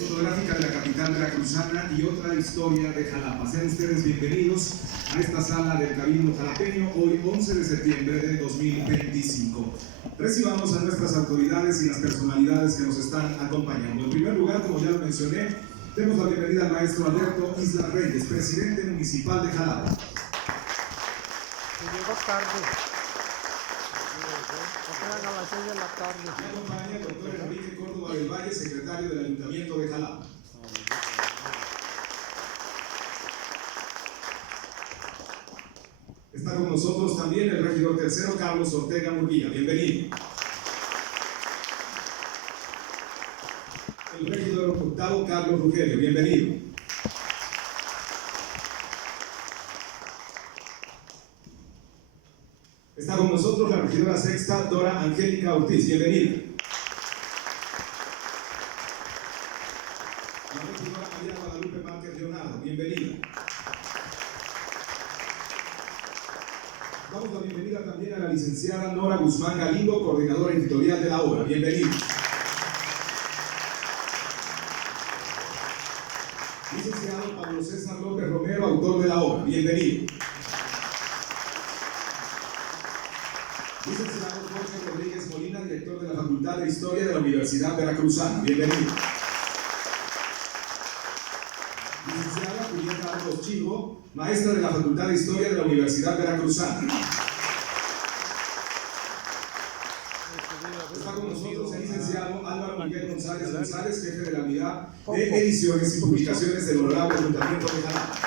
fotográfica de la capital veracruzana y otra historia de Jalapa. Sean ustedes bienvenidos a esta sala del Cabildo Jalapeño, hoy 11 de septiembre de 2025. Recibamos a nuestras autoridades y las personalidades que nos están acompañando. En primer lugar, como ya lo mencioné, demos la bienvenida al maestro Alberto Isla Reyes, presidente municipal de Jalapa. Llegó tarde. Apenas a las 6 de la tarde. Me acompaña el doctor Enrique Córdoba del Valle, secretario del Ayuntamiento de Jalapa. Está con nosotros también el regidor tercero, Carlos Ortega Murguía. Bienvenido. El regidor octavo, Carlos Rugelio. Bienvenido. Está con nosotros la regidora sexta, Dora Angélica Ortiz. Bienvenida. La regidora María Guadalupe Márquez Leonardo. Bienvenida. Damos la bienvenida también a la licenciada Nora Guzmán Galindo, coordinadora editorial de la obra. Bienvenida. Licenciado Pablo César López Romero, autor de la obra. Bienvenido. Licenciado Jorge Rodríguez Molina, director de la Facultad de Historia de la Universidad Veracruzana. Bienvenido. Licenciada Julieta Arroz Chivo, maestra de la Facultad de Historia de la Universidad Veracruzana. Está con nosotros el licenciado Álvaro Miguel González González, jefe de la unidad de ediciones y publicaciones del Honorable Ayuntamiento de Jalapa.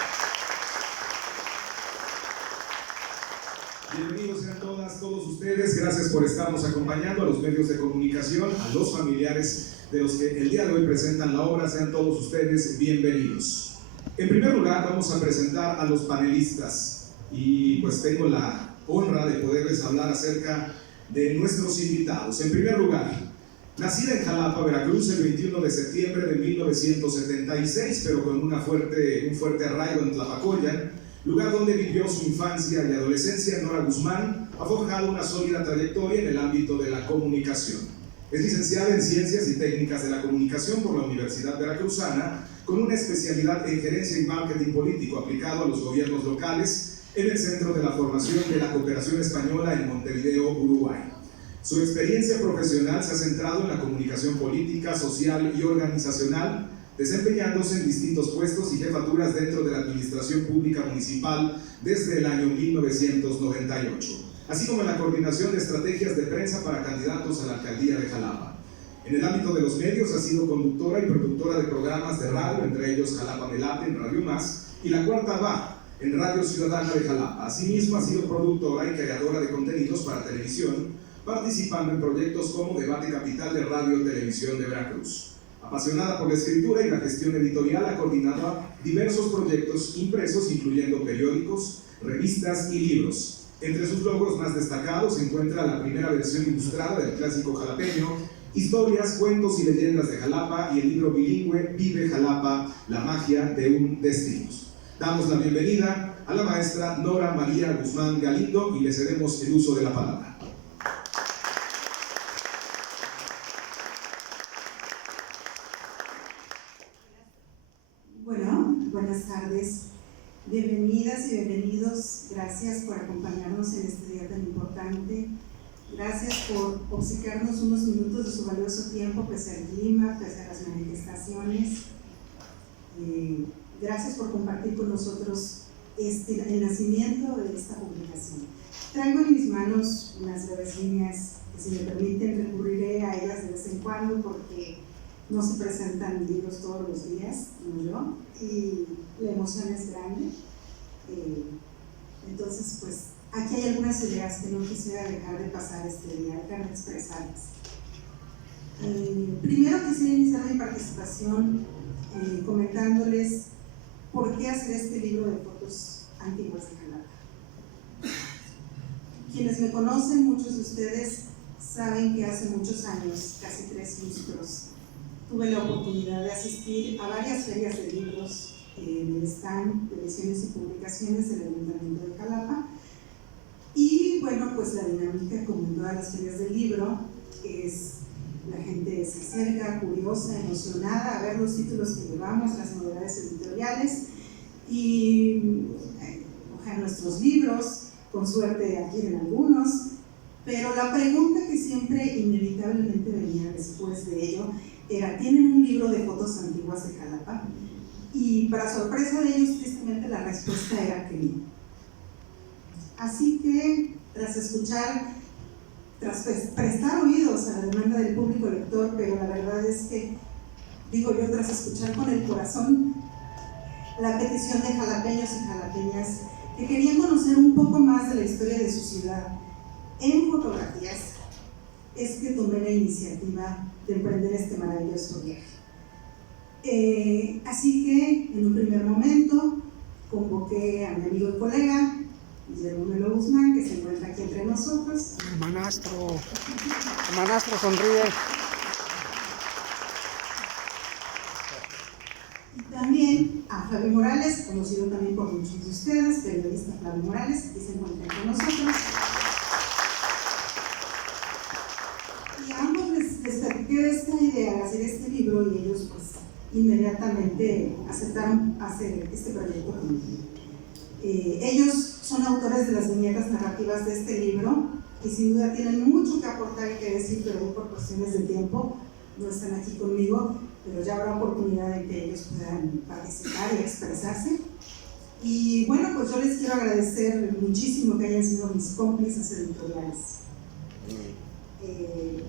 Bienvenidos sean todos ustedes, gracias por estarnos acompañando, a los medios de comunicación, a los familiares de los que el día de hoy presentan la obra, sean todos ustedes bienvenidos. En primer lugar vamos a presentar a los panelistas y pues tengo la honra de poderles hablar acerca de nuestros invitados. En primer lugar, nacida en Jalapa, Veracruz, el 21 de septiembre de 1976, pero con un fuerte arraigo en Tlapacoya, lugar donde vivió su infancia y adolescencia, Nora Guzmán ha forjado una sólida trayectoria en el ámbito de la comunicación. Es licenciada en Ciencias y Técnicas de la Comunicación por la Universidad Veracruzana, con una especialidad en Gerencia y Marketing Político aplicado a los gobiernos locales en el Centro de la Formación de la Cooperación Española en Montevideo, Uruguay. Su experiencia profesional se ha centrado en la comunicación política, social y organizacional, desempeñándose en distintos puestos y jefaturas dentro de la Administración Pública Municipal desde el año 1998, así como en la coordinación de estrategias de prensa para candidatos a la alcaldía de Jalapa. En el ámbito de los medios ha sido conductora y productora de programas de radio, entre ellos Jalapa Me Late en Radio Más y La Cuarta Va en Radio Ciudadana de Jalapa. Asimismo ha sido productora y creadora de contenidos para televisión, participando en proyectos como Debate Capital de Radio y Televisión de Veracruz. Apasionada por la escritura y la gestión editorial, ha coordinado diversos proyectos impresos, incluyendo periódicos, revistas y libros. Entre sus logros más destacados se encuentra la primera versión ilustrada del clásico jalapeño, Historias, Cuentos y Leyendas de Jalapa, y el libro bilingüe Vive Jalapa, la magia de un destino. Damos la bienvenida a la maestra Nora María Guzmán Galindo y le cedemos el uso de la palabra. Buenas tardes, bienvenidas y bienvenidos, gracias por acompañarnos en este día tan importante, gracias por obsequiarnos unos minutos de su valioso tiempo pese al clima, pese a las manifestaciones, gracias por compartir con nosotros el nacimiento de esta publicación. Traigo en mis manos unas breves líneas que, si me permiten, recurriré a ellas de vez en cuando porque no se presentan libros todos los días, como yo, y la emoción es grande. Entonces, pues, aquí hay algunas ideas que no quisiera dejar de pasar este día, dejar de expresarlas. Primero quisiera iniciar mi participación comentándoles por qué hacer este libro de fotos antiguas de Jalapa. Quienes me conocen, muchos de ustedes saben que hace muchos años, casi 3 lustros, tuve la oportunidad de asistir a varias ferias de libros en el stand de ediciones y publicaciones del Ayuntamiento de Jalapa. Y bueno, pues la dinámica, como en todas las ferias del libro, es la gente se acerca curiosa, emocionada a ver los títulos que llevamos, las novedades editoriales y ojear nuestros libros, con suerte adquieren algunos, pero la pregunta que siempre inevitablemente venía después de ello era: ¿tienen un libro de fotos antiguas de Jalapa? Y para sorpresa de ellos, tristemente la respuesta era que no. Así que tras prestar oídos a la demanda del público lector, pero la verdad es que, digo yo, tras escuchar con el corazón la petición de jalapeños y jalapeñas que querían conocer un poco más de la historia de su ciudad en fotografías, es que tomé la iniciativa de emprender este maravilloso viaje. Así que en un primer momento convoqué a mi amigo y colega Guillermo Melo Guzmán, que se encuentra aquí entre nosotros. Hermanastro sonríe. Y también a Flavio Morales, conocido también por muchos de ustedes, periodista Flavio Morales, que se encuentra con nosotros. Y a ambos les platiqué esta idea de hacer este libro y ellos pues inmediatamente aceptaron hacer este proyecto conmigo. Ellos son autores de las viñetas narrativas de este libro y sin duda tienen mucho que aportar y que decir, pero por cuestiones de tiempo no están aquí conmigo, pero ya habrá oportunidad de que ellos puedan participar y expresarse. Y bueno, pues yo les quiero agradecer muchísimo que hayan sido mis cómplices editoriales.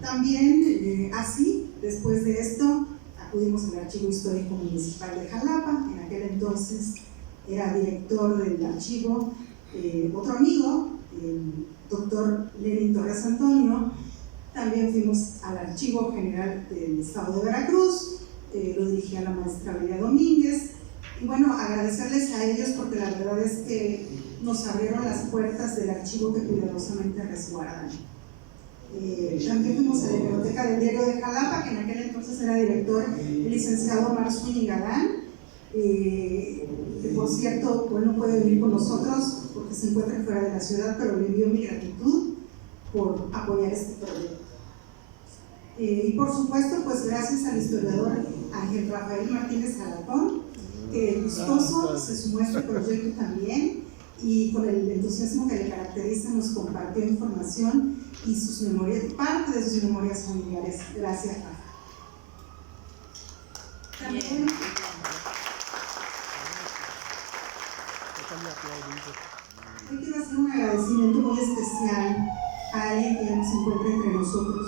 También, así, después de esto, acudimos al Archivo Histórico Municipal de Jalapa. En aquel entonces era director del archivo otro amigo, el doctor Lenin Torres Antonio. También fuimos al Archivo General del Estado de Veracruz, lo dirigía la maestra María Domínguez. Y bueno, agradecerles a ellos porque la verdad es que nos abrieron las puertas del archivo que cuidadosamente resguardan. También fuimos a la Biblioteca del Diario de Jalapa, que en aquel entonces era director el licenciado Omar Zúñiga Galán, que por cierto pues no puede venir con nosotros porque se encuentra fuera de la ciudad, pero le envío mi gratitud por apoyar este proyecto. Y por supuesto, pues gracias al historiador Ángel Rafael Martínez Alarcón, que gustoso se sumó a este proyecto también y con el entusiasmo que le caracteriza nos compartió información y sus memorias, parte de sus memorias familiares. Gracias, Rafa. También hoy quiero hacer un agradecimiento muy especial a alguien que ya no se encuentra entre nosotros,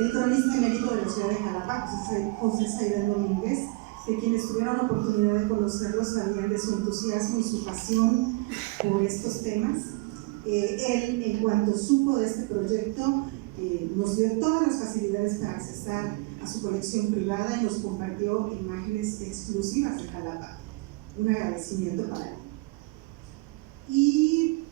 el cronista emérito de la ciudad de Jalapa, José Saidán Domínguez, de quienes tuvieron la oportunidad de conocerlo sabían de su entusiasmo y su pasión por estos temas. Él, en cuanto supo de este proyecto, nos dio todas las facilidades para accesar a su colección privada y nos compartió imágenes exclusivas de Jalapa. Un agradecimiento para él. Y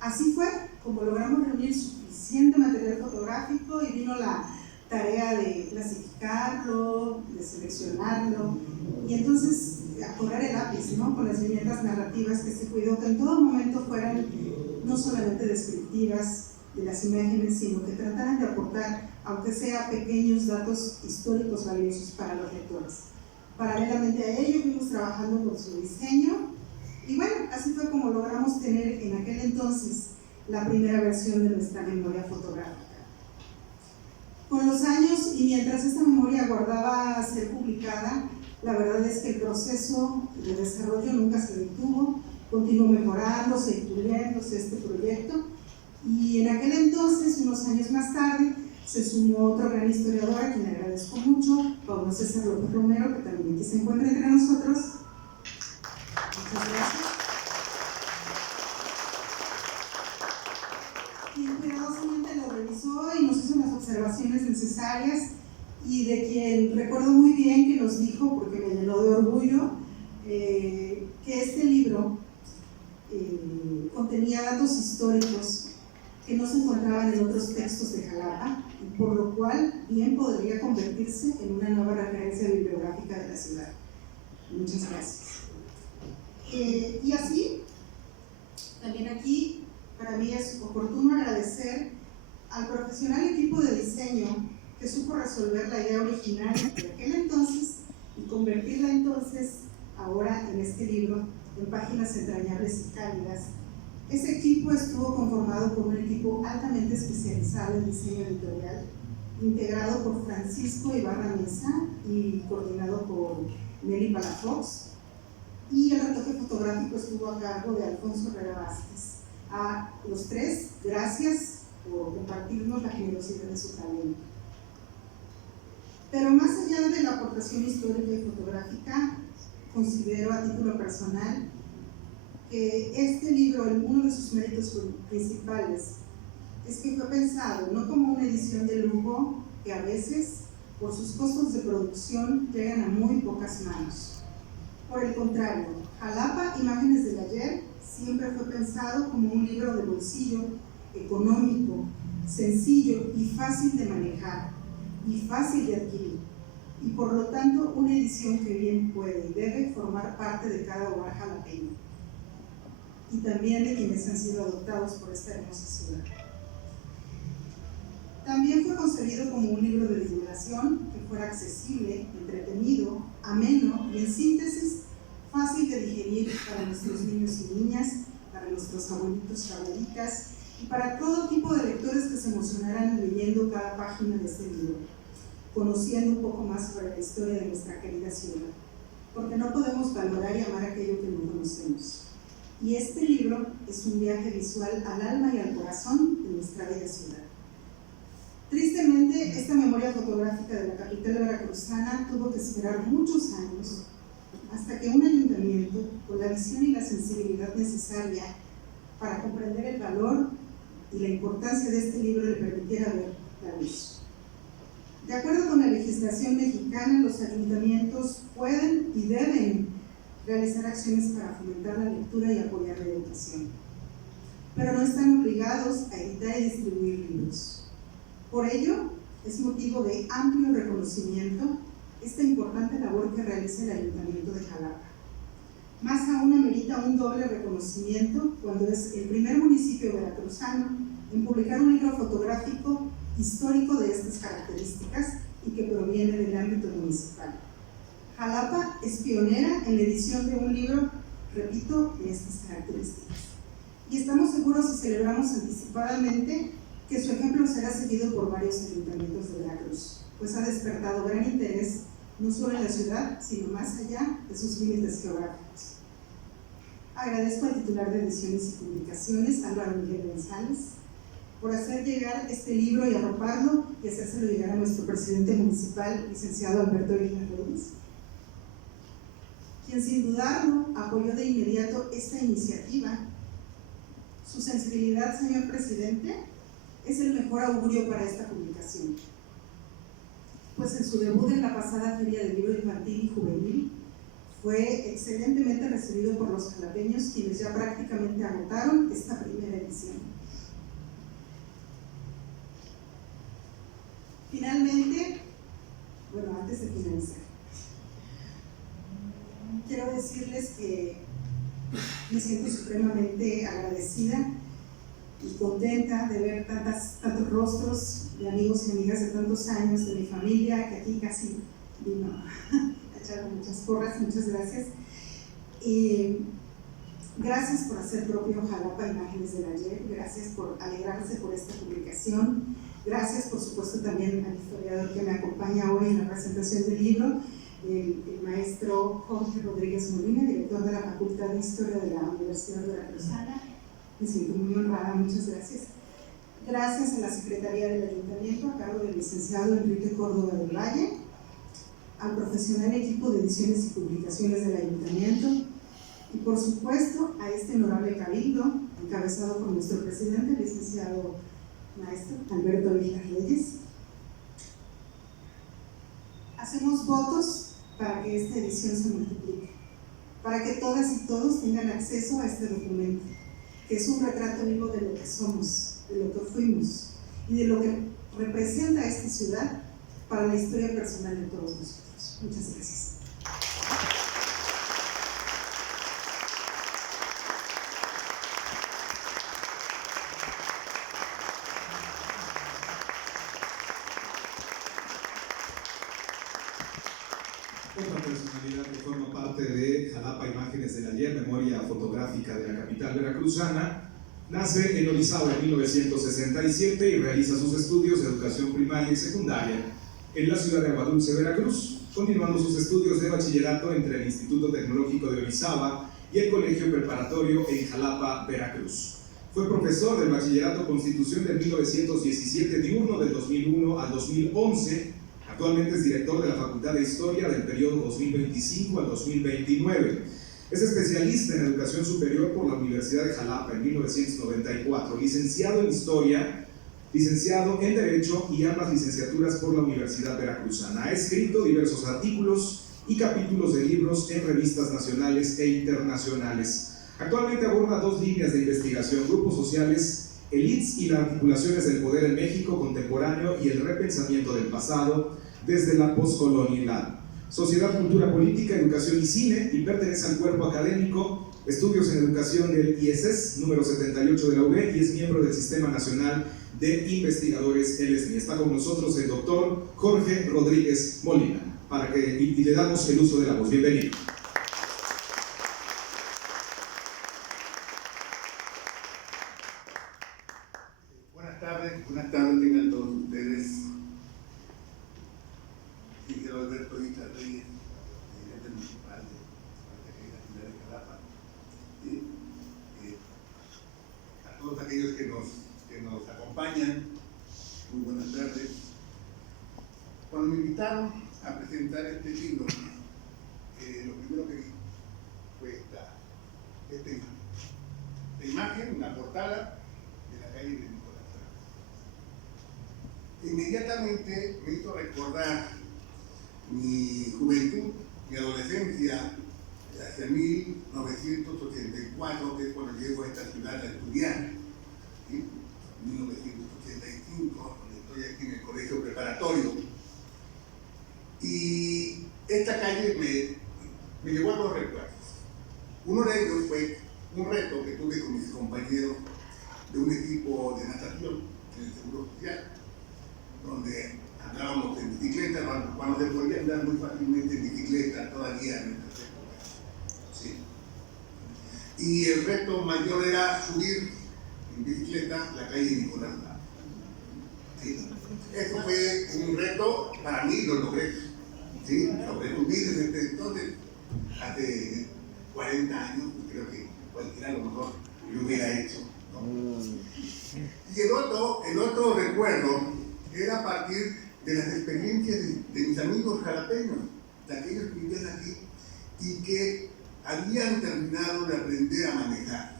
así fue como logramos reunir suficiente material fotográfico y vino la tarea de clasificarlo, de seleccionarlo y entonces a correr el lápiz, ¿no? Con las viñetas narrativas que se cuidó que en todo momento fueran no solamente descriptivas de las imágenes, sino que trataran de aportar, aunque sea pequeños datos históricos valiosos para los lectores. Paralelamente a ello fuimos trabajando con su diseño y bueno, así fue como logramos tener en aquel entonces la primera versión de nuestra memoria fotográfica. Con los años y mientras esta memoria aguardaba ser publicada, la verdad es que el proceso de desarrollo nunca se detuvo, continuó mejorándose y puliéndose este proyecto y en aquel entonces, unos años más tarde, se sumó otro gran historiador a quien le agradezco mucho, Pablo César López Romero, que también aquí se encuentra entre nosotros. Muchas gracias. Quien cuidadosamente lo revisó y nos hizo las observaciones necesarias y de quien recuerdo muy bien que nos dijo, porque me llenó de orgullo, que este libro contenía datos históricos que no se encontraban en otros textos de Jalapa, y por lo cual bien podría convertirse en una nueva referencia bibliográfica de la ciudad. Muchas gracias. Y así, también aquí, para mí es oportuno agradecer al profesional equipo de diseño que supo resolver la idea original de aquel entonces y convertirla entonces, ahora en este libro, en páginas entrañables y cálidas. Ese equipo estuvo conformado por un equipo altamente especializado en diseño editorial, integrado por Francisco Ibarra Mesa y coordinado por Nelly Palafox, y el retoque fotográfico estuvo a cargo de Alfonso Herrera Vázquez. A los tres, gracias por compartirnos la generosidad de su talento. Pero más allá de la aportación histórica y fotográfica, considero a título personal que este libro, uno de sus méritos principales, es que fue pensado no como una edición de lujo que a veces, por sus costos de producción, llegan a muy pocas manos. Por el contrario, Jalapa, Imágenes del Ayer, siempre fue pensado como un libro de bolsillo, económico, sencillo y fácil de manejar, y fácil de adquirir, y por lo tanto una edición que bien puede y debe formar parte de cada hogar jalapeño, y también de quienes han sido adoptados por esta hermosa ciudad. También fue concebido como un libro de divulgación que fuera accesible, entretenido, ameno y en síntesis fácil de digerir para nuestros niños y niñas, para nuestros abuelitos y abuelitas y para todo tipo de lectores que se emocionaran leyendo cada página de este libro, conociendo un poco más sobre la historia de nuestra querida ciudad, porque no podemos valorar y amar aquello que no conocemos. Y este libro es un viaje visual al alma y al corazón de nuestra bella ciudad. Tristemente, esta memoria fotográfica de la capital veracruzana tuvo que esperar muchos años hasta que un ayuntamiento, con la visión y la sensibilidad necesaria para comprender el valor y la importancia de este libro, le permitiera ver la luz. De acuerdo con la legislación mexicana, los ayuntamientos pueden y deben realizar acciones para fomentar la lectura y apoyar la educación, pero no están obligados a editar y distribuir libros. Por ello, es motivo de amplio reconocimiento esta importante labor que realiza el Ayuntamiento de Jalapa. Más aún amerita un doble reconocimiento cuando es el primer municipio veracruzano en publicar un libro fotográfico histórico de estas características y que proviene del ámbito municipal. Jalapa es pionera en la edición de un libro, repito, de estas características. Y estamos seguros y celebramos anticipadamente que su ejemplo será seguido por varios ayuntamientos de Veracruz, pues ha despertado gran interés no solo en la ciudad, sino más allá de sus límites geográficos. Agradezco al titular de Ediciones y Publicaciones, Álvaro Miguel González, por hacer llegar este libro y arroparlo y hacérselo llegar a nuestro presidente municipal, licenciado Alberto Islas Reyes, quien sin dudarlo apoyó de inmediato esta iniciativa. Su sensibilidad, señor presidente, es el mejor augurio para esta publicación, pues en su debut en la pasada Feria del Libro Infantil y Juvenil fue excelentemente recibido por los jalapeños, quienes ya prácticamente agotaron esta primera edición. Finalmente, bueno, antes de finalizar, quiero decirles que me siento supremamente agradecida y contenta de ver tantos rostros de amigos y amigas de tantos años, de mi familia, que aquí casi vino a echar muchas porras. Muchas gracias. Gracias por hacer propio Jalapa Imágenes del Ayer, gracias por alegrarse por esta publicación, gracias por supuesto también al historiador que me acompaña hoy en la presentación del libro, el maestro Jorge Rodríguez Molina, director de la Facultad de Historia de la Universidad Veracruzana. Me siento muy honrada, muchas gracias. Gracias a la Secretaría del Ayuntamiento, a cargo del licenciado Enrique Córdoba del Valle, al profesional equipo de ediciones y publicaciones del Ayuntamiento, y por supuesto a este honorable cabildo, encabezado por nuestro presidente, el licenciado maestro Alberto Islas Reyes. Hacemos votos para que esta edición se multiplique, para que todas y todos tengan acceso a este documento, que es un retrato vivo de lo que somos, de lo que fuimos y de lo que representa esta ciudad para la historia personal de todos nosotros. Muchas gracias. Otra personalidad que forma parte de Jalapa Imágenes del Ayer, memoria fotográfica de la capital veracruzana, nace en Orizaba en 1967 y realiza sus estudios de educación primaria y secundaria en la ciudad de Aguadulce, Veracruz, continuando sus estudios de bachillerato entre el Instituto Tecnológico de Orizaba y el Colegio Preparatorio en Jalapa, Veracruz. Fue profesor del Bachillerato Constitución de 1917 diurno del 2001 al 2011. Actualmente es director de la Facultad de Historia del periodo 2025 al 2029. Es especialista en Educación Superior por la Universidad de Jalapa en 1994, licenciado en Historia, licenciado en Derecho y ambas licenciaturas por la Universidad Veracruzana. Ha escrito diversos artículos y capítulos de libros en revistas nacionales e internacionales. Actualmente aborda dos líneas de investigación: grupos sociales, elites y las articulaciones del poder en México contemporáneo y el repensamiento del pasado desde la poscolonialidad. Sociedad, Cultura Política, Educación y Cine, y pertenece al cuerpo académico Estudios en Educación del IESES, número 78 de la UB, y es miembro del Sistema Nacional de Investigadores, el SNI. Está con nosotros el doctor Jorge Rodríguez Molina, y le damos el uso de la voz. Bienvenido. Buenas tardes tengan todos ustedes. Ingeniero Alberto Isla Reyes, presidente municipal de la ciudad de Jalapa. A todos aquellos que nos acompañan, muy buenas tardes. Cuando me invitaron a presentar este libro, lo primero que vi fue esta imagen, una portada de la calle de Nicolás. Inmediatamente me hizo recordar mi juventud, mi adolescencia, hacia 1984, que es cuando llego a esta ciudad a estudiar, ¿sí? 1985, donde estoy aquí en el colegio preparatorio. Y esta calle me llevó a dos recuerdos. Uno de ellos fue un reto que tuve con mis compañeros de un equipo de natación en el Seguro Social, donde andábamos en bicicleta, cuando se podía andar muy fácilmente en bicicleta todavía en nuestras épocas. ¿Sí? Y el reto mayor era subir en bicicleta la calle Nicolás. ¿Sí? Eso fue un reto, para mí lo logré. ¿Sí? Sobre subir desde entonces, hace 40 años, creo que cualquiera a lo mejor lo hubiera hecho, ¿no? Y el otro recuerdo era a partir de las experiencias de mis amigos jalapeños, de aquellos que vivían aquí y que habían terminado de aprender a manejar.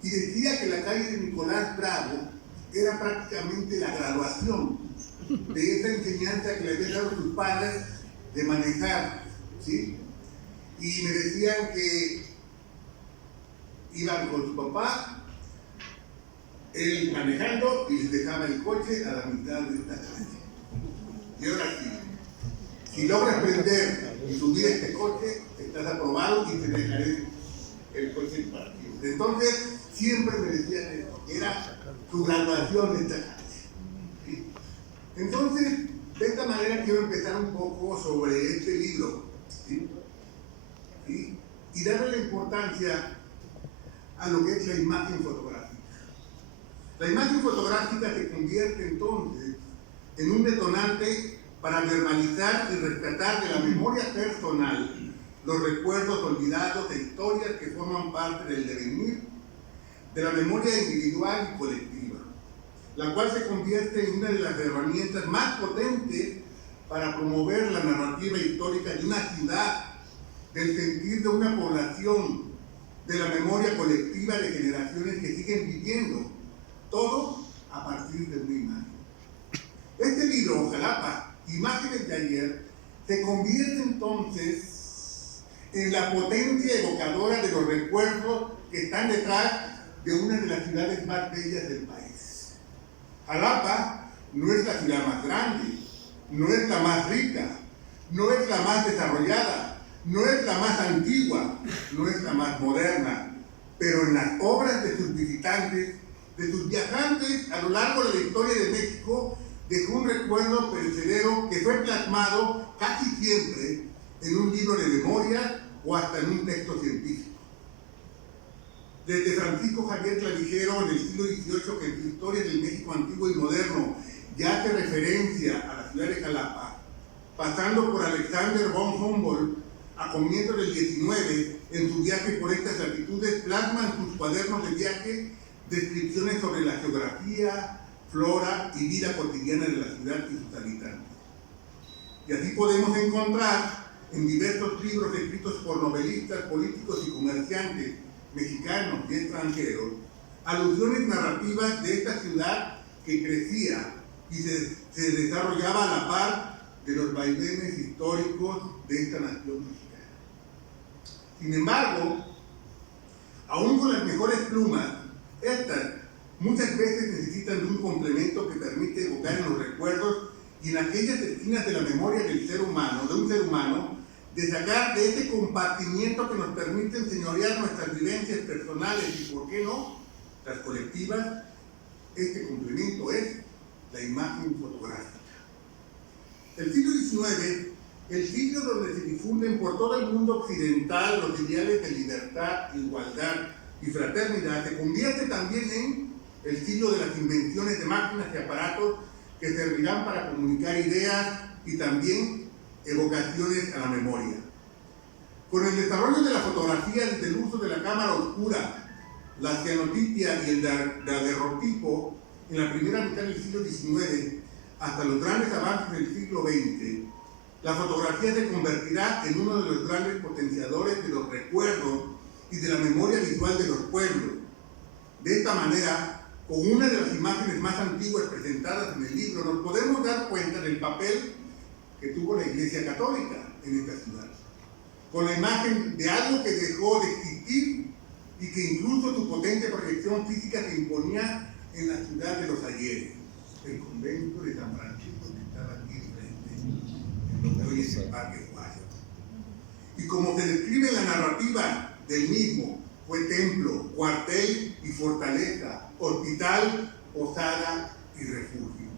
Y decía que la calle de Nicolás Bravo era prácticamente la graduación de esa enseñanza que le habían dado sus padres de manejar, ¿sí? Y me decían que iban con su papá, él manejando, y les dejaba el coche a la mitad de esta calle. Y ahora sí, si logras prender y subir este coche, estás aprobado y te dejaré el coche en partido. Entonces, siempre me decían esto, era su graduación de esta calle. ¿Sí? Entonces, de esta manera quiero empezar un poco sobre este libro, ¿sí? ¿Sí? Y darle la importancia a lo que es la imagen fotográfica. La imagen fotográfica se convierte entonces en un detonante para verbalizar y rescatar de la memoria personal los recuerdos olvidados e historias que forman parte del devenir de la memoria individual y colectiva, la cual se convierte en una de las herramientas más potentes para promover la narrativa histórica de una ciudad, del sentir de una población, de la memoria colectiva de generaciones que siguen viviendo, todo a partir de una imagen. Este libro, Jalapa, Imágenes de Ayer, se convierte entonces en la potencia evocadora de los recuerdos que están detrás de una de las ciudades más bellas del país. Jalapa no es la ciudad más grande, no es la más rica, no es la más desarrollada, no es la más antigua, no es la más moderna, pero en las obras de sus visitantes, de sus viajantes a lo largo de la historia de México, dejó un recuerdo perecedero que fue plasmado casi siempre en un libro de memoria o hasta en un texto científico. Desde Francisco Javier Clavijero en el siglo XVIII, que en su Historia del México Antiguo y Moderno ya hace referencia a la ciudad de Jalapa, pasando por Alexander von Humboldt a comienzos del XIX, en su viaje por estas latitudes, plasma en sus cuadernos de viaje descripciones sobre la geografía, flora y vida cotidiana de la ciudad y sus habitantes. Y así podemos encontrar en diversos libros escritos por novelistas, políticos y comerciantes mexicanos y extranjeros alusiones narrativas de esta ciudad que crecía y se desarrollaba a la par de los vaivenes históricos de esta nación mexicana. Sin embargo, aún con las mejores plumas, estas muchas veces necesitan de un complemento que permite evocar en los recuerdos y en aquellas esquinas de la memoria del ser humano, de un ser humano, de sacar de este compartimiento que nos permite enseñorear nuestras vivencias personales y, ¿por qué no?, las colectivas. Este complemento es la imagen fotográfica. El siglo XIX, el siglo donde se difunden por todo el mundo occidental los ideales de libertad, igualdad y fraternidad, se convierte también en el siglo de las invenciones de máquinas y aparatos que servirán para comunicar ideas y también evocaciones a la memoria. Con el desarrollo de la fotografía desde el uso de la cámara oscura, la cianotipia y el daguerrotipo en la primera mitad del siglo XIX hasta los grandes avances del siglo XX, la fotografía se convertirá en uno de los grandes potenciadores de los recuerdos y de la memoria visual de los pueblos. De esta manera, con una de las imágenes más antiguas presentadas en el libro, nos podemos dar cuenta del papel que tuvo la Iglesia Católica en esta ciudad, con la imagen de algo que dejó de existir y que incluso su potente proyección física se imponía en la ciudad de los ayeres, el convento de San Francisco que estaba aquí enfrente, en lo que hoy es el Parque Guayo. Y como se describe en la narrativa del mismo, fue templo, cuartel y fortaleza, hospital, posada y refugio.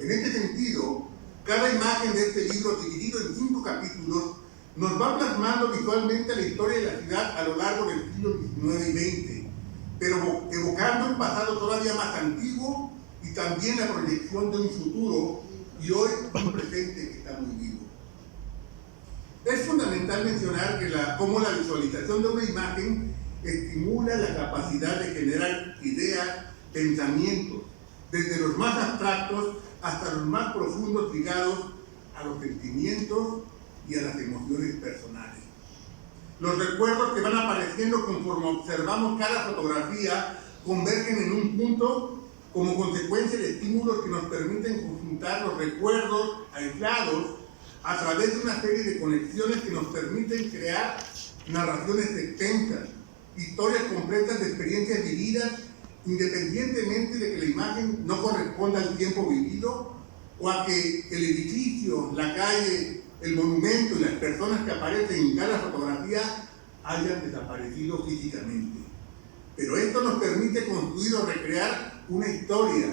En este sentido, cada imagen de este libro, dividido en 5 capítulos, nos va plasmando visualmente la historia de la ciudad a lo largo del siglo XIX y XX, pero evocando un pasado todavía más antiguo y también la proyección de un futuro y hoy un presente que está muy vivo. Es fundamental mencionar que cómo la visualización de una imagen estimula la capacidad de generar ideas, pensamientos, desde los más abstractos hasta los más profundos ligados a los sentimientos y a las emociones personales. Los recuerdos que van apareciendo conforme observamos cada fotografía convergen en un punto como consecuencia de estímulos que nos permiten conjuntar los recuerdos aislados a través de una serie de conexiones que nos permiten crear narraciones extensas, historias completas de experiencias vividas, independientemente de que la imagen no corresponda al tiempo vivido o a que el edificio, la calle, el monumento y las personas que aparecen en cada fotografía hayan desaparecido físicamente. Pero esto nos permite construir o recrear una historia,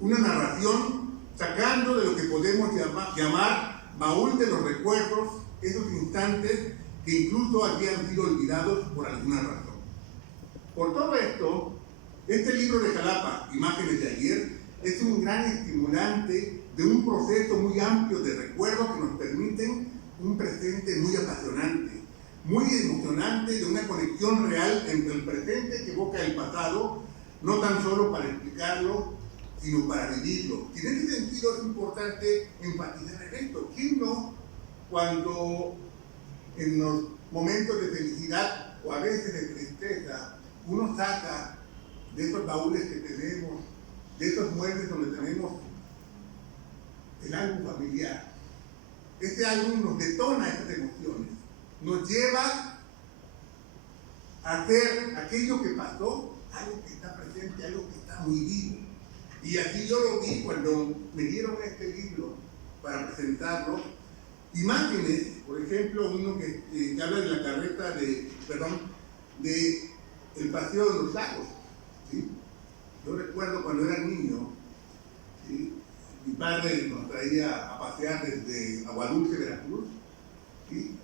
una narración, sacando de lo que podemos llamar baúl de los recuerdos, esos instantes que incluso habían sido olvidados por alguna razón. Por todo esto, este libro de Jalapa, Imágenes de Ayer, es un gran estimulante de un proceso muy amplio de recuerdos que nos permiten un presente muy apasionante, muy emocionante, de una conexión real entre el presente que evoca el pasado, no tan solo para explicarlo, sino para vivirlo. Y en ese sentido es importante enfatizar en esto. ¿Quién no, cuando en los momentos de felicidad o a veces de tristeza, uno saca de esos baúles que tenemos, de esos muebles donde tenemos el álbum familiar? Este álbum nos detona esas emociones, nos lleva a hacer aquello que pasó, algo que está presente, algo que está muy vivo. Y así yo lo vi cuando me dieron este libro para presentarlo. Imágenes, por ejemplo, uno que habla de la carreta de el paseo de los lagos, ¿sí? Yo recuerdo cuando era niño, ¿sí? Mi padre nos traía a pasear desde Aguadulce, Veracruz, ¿sí?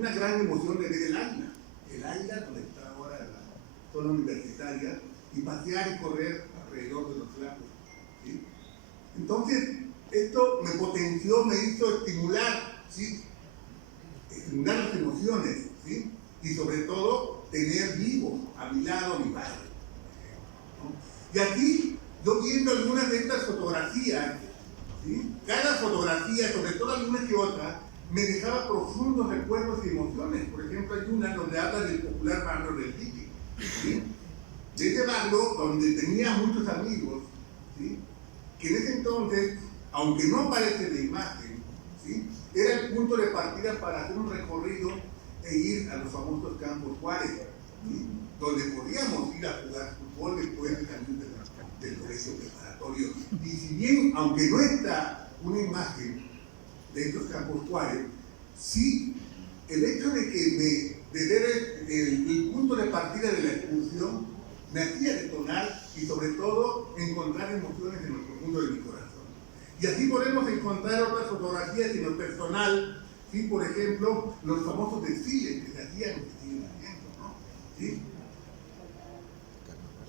una gran emoción de ver el águila donde está ahora la zona universitaria, y pasear y correr alrededor de los lagos, ¿sí? Entonces, esto me potenció, me hizo estimular, ¿sí? Estimular las emociones, ¿sí? Y sobre todo, tener vivo a mi lado a mi padre, ¿no? Y aquí, yo viendo algunas de estas fotografías, ¿sí? Cada fotografía, sobre todo alguna que otra, me dejaba profundos recuerdos y emociones. Por ejemplo, hay una donde habla del popular barrio del Dique, ¿sí? De ese barrio donde tenía muchos amigos, ¿sí? Que en ese entonces, aunque no parece de imagen, ¿sí? Era el punto de partida para hacer un recorrido e ir a los famosos Campos Juárez, ¿sí? Donde podíamos ir a jugar fútbol después de salir del colegio preparatorio. Y si bien, aunque no está una imagen de estos Campos Juárez, sí, el hecho de ver el punto de partida de la excursión me hacía detonar y sobre todo encontrar emociones en lo profundo de mi corazón. Y así podemos encontrar otras fotografías en lo personal, ¿sí? Por ejemplo, los famosos desfiles que se hacían en el siglo, ¿no? ¿Sí?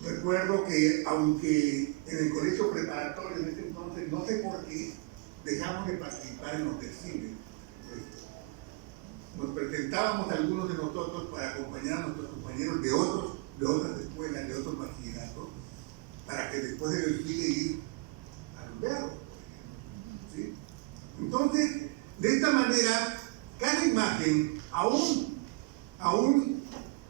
Recuerdo que, aunque en el colegio preparatorio en ese entonces, no sé por qué, dejamos de participar en los desfiles. Nos presentábamos algunos de nosotros para acompañar a nuestros compañeros de otras escuelas, de otros bachilleratos, para que después del desfile ir a rumbear, ¿sí? Entonces, de esta manera, cada imagen, aún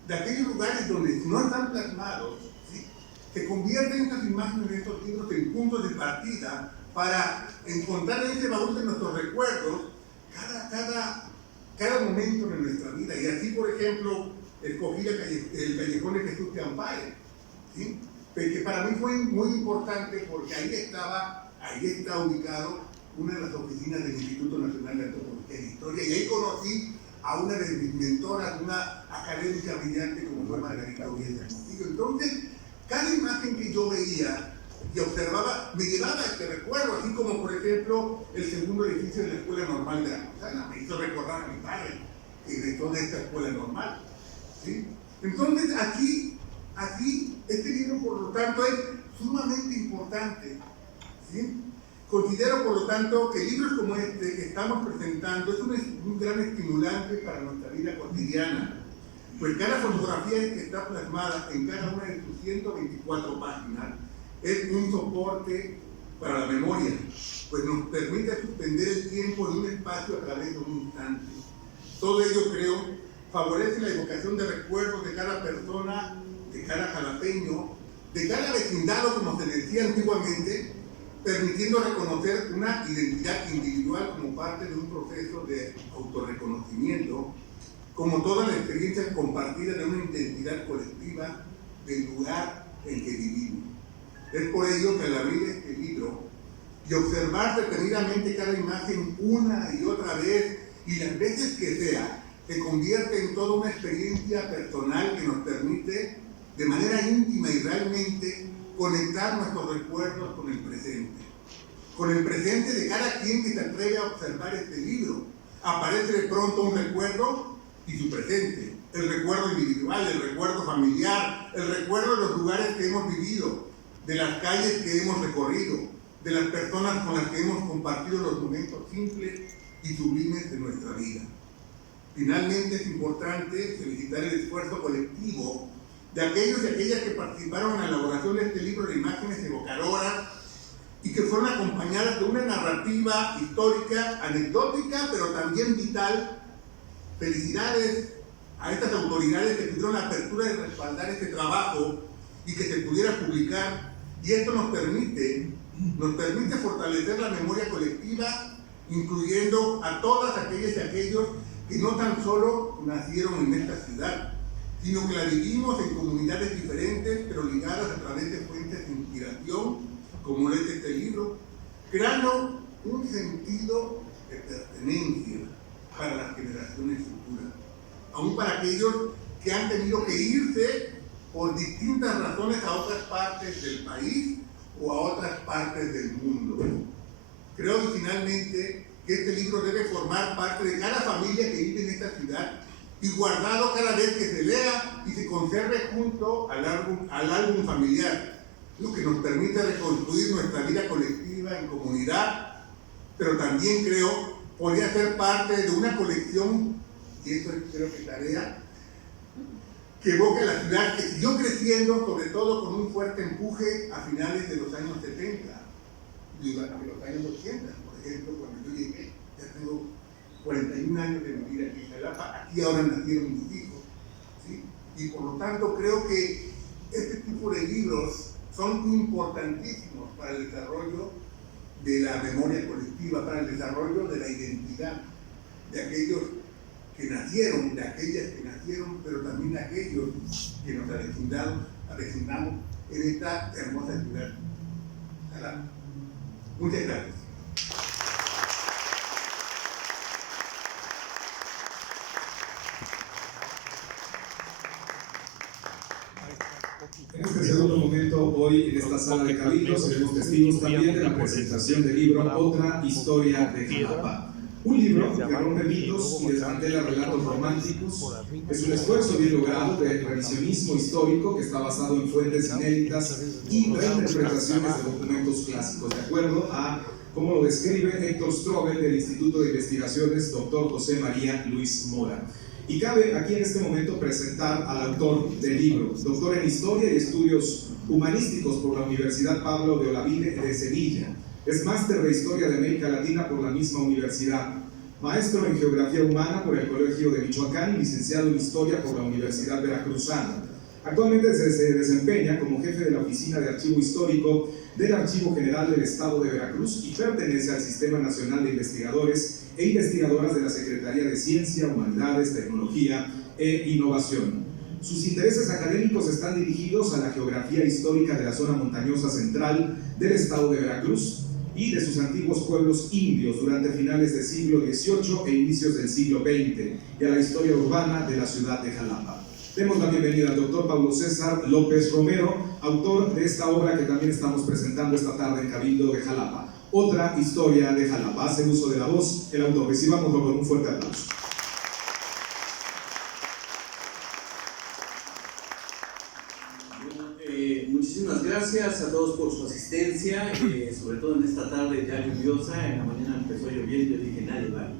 de aquellos lugares donde no están plasmados, ¿sí? Se convierte en estas imágenes de estos libros en puntos de partida para encontrar en ese baúl de nuestros recuerdos cada momento de nuestra vida. Y así, por ejemplo, escogí el Callejón de Jesús de Ampare, ¿sí? Que para mí fue muy importante porque ahí está ubicado una de las oficinas del Instituto Nacional de Antropología e Historia, y ahí conocí a una de mis mentoras, una académica brillante como fue Margarita Oviedo. Entonces, cada imagen que yo veía y observaba me llevaba a este recuerdo, así como por ejemplo el segundo edificio de la Escuela Normal de la Manzana me hizo recordar a mi padre que egresó de esta escuela normal, ¿sí? Entonces aquí este libro por lo tanto es sumamente importante, ¿sí? Considero por lo tanto que libros como este que estamos presentando es un gran estimulante para nuestra vida cotidiana, pues cada fotografía que está plasmada en cada una de sus 124 páginas es un soporte para la memoria, pues nos permite suspender el tiempo en un espacio a través de un instante. Todo ello, creo, favorece la evocación de recuerdos de cada persona, de cada jalapeño, de cada vecindado, como se decía antiguamente, permitiendo reconocer una identidad individual como parte de un proceso de autorreconocimiento, como toda la experiencia compartida de una identidad colectiva del lugar en que vivimos. Es por ello que al abrir este libro y observar detenidamente cada imagen una y otra vez y las veces que sea, se convierte en toda una experiencia personal que nos permite de manera íntima y realmente conectar nuestros recuerdos con el presente de cada quien que se atreve a observar este libro. Aparece de pronto un recuerdo y su presente, el recuerdo individual, el recuerdo familiar, el recuerdo de los lugares que hemos vivido, de las calles que hemos recorrido, de las personas con las que hemos compartido los momentos simples y sublimes de nuestra vida. Finalmente, es importante felicitar el esfuerzo colectivo de aquellos y aquellas que participaron en la elaboración de este libro de imágenes evocadoras y que fueron acompañadas de una narrativa histórica, anecdótica, pero también vital. Felicidades a estas autoridades que tuvieron la apertura de respaldar este trabajo y que se pudiera publicar, y esto nos permite fortalecer la memoria colectiva, incluyendo a todas aquellas y aquellos que no tan solo nacieron en esta ciudad, sino que la vivimos en comunidades diferentes, pero ligadas a través de fuentes de inspiración, como es este libro, creando un sentido de pertenencia para las generaciones futuras, aún para aquellos que han tenido que irse por distintas razones a otras partes del país o a otras partes del mundo. Creo finalmente que este libro debe formar parte de cada familia que vive en esta ciudad y guardado cada vez que se lea y se conserve junto al álbum familiar, lo que nos permite reconstruir nuestra vida colectiva en comunidad, pero también creo podría ser parte de una colección, y esto es creo que tarea, que evoque la ciudad que siguió creciendo, sobre todo con un fuerte empuje a finales de los años 70, durante los años 80, por ejemplo, cuando yo llegué, ya tengo 41 años de vivir aquí en Jalapa, aquí ahora nacieron mis hijos, ¿sí? Y por lo tanto creo que este tipo de libros son importantísimos para el desarrollo de la memoria colectiva, para el desarrollo de la identidad de aquellos que nacieron, de aquellas que nacieron, pero también de aquellos que nos avecindamos en esta hermosa ciudad. Muchas gracias. En este segundo momento, hoy en esta sala de Cabildo, seremos testigos también de la presentación del libro Otra Historia de Jalapa. Un libro que rompe mitos y desmantela relatos románticos. Es un esfuerzo bien logrado de revisionismo histórico que está basado en fuentes inéditas y reinterpretaciones de documentos clásicos, de acuerdo a cómo lo describe Héctor Strobel del Instituto de Investigaciones Dr. José María Luis Mora. Y cabe aquí en este momento presentar al autor del libro, doctor en Historia y Estudios Humanísticos por la Universidad Pablo de Olavide de Sevilla. Es máster de Historia de América Latina por la misma universidad, maestro en Geografía Humana por el Colegio de Michoacán y licenciado en Historia por la Universidad Veracruzana. Actualmente se desempeña como jefe de la Oficina de Archivo Histórico del Archivo General del Estado de Veracruz y pertenece al Sistema Nacional de Investigadores e Investigadoras de la Secretaría de Ciencia, Humanidades, Tecnología e Innovación. Sus intereses académicos están dirigidos a la geografía histórica de la zona montañosa central del Estado de Veracruz y de sus antiguos pueblos indios durante finales del siglo XVIII e inicios del siglo XX, y a la historia urbana de la ciudad de Jalapa. Demos la bienvenida al doctor Pablo César López Romero, autor de esta obra que también estamos presentando esta tarde en Cabildo de Jalapa. Otra Historia de Jalapa. Hace uso de la voz el autor. Recibámoslo con un fuerte aplauso. Muchísimas gracias a todos por su asistencia, sobre todo en esta tarde ya lluviosa. En la mañana empezó lloviendo y yo dije, nadie va.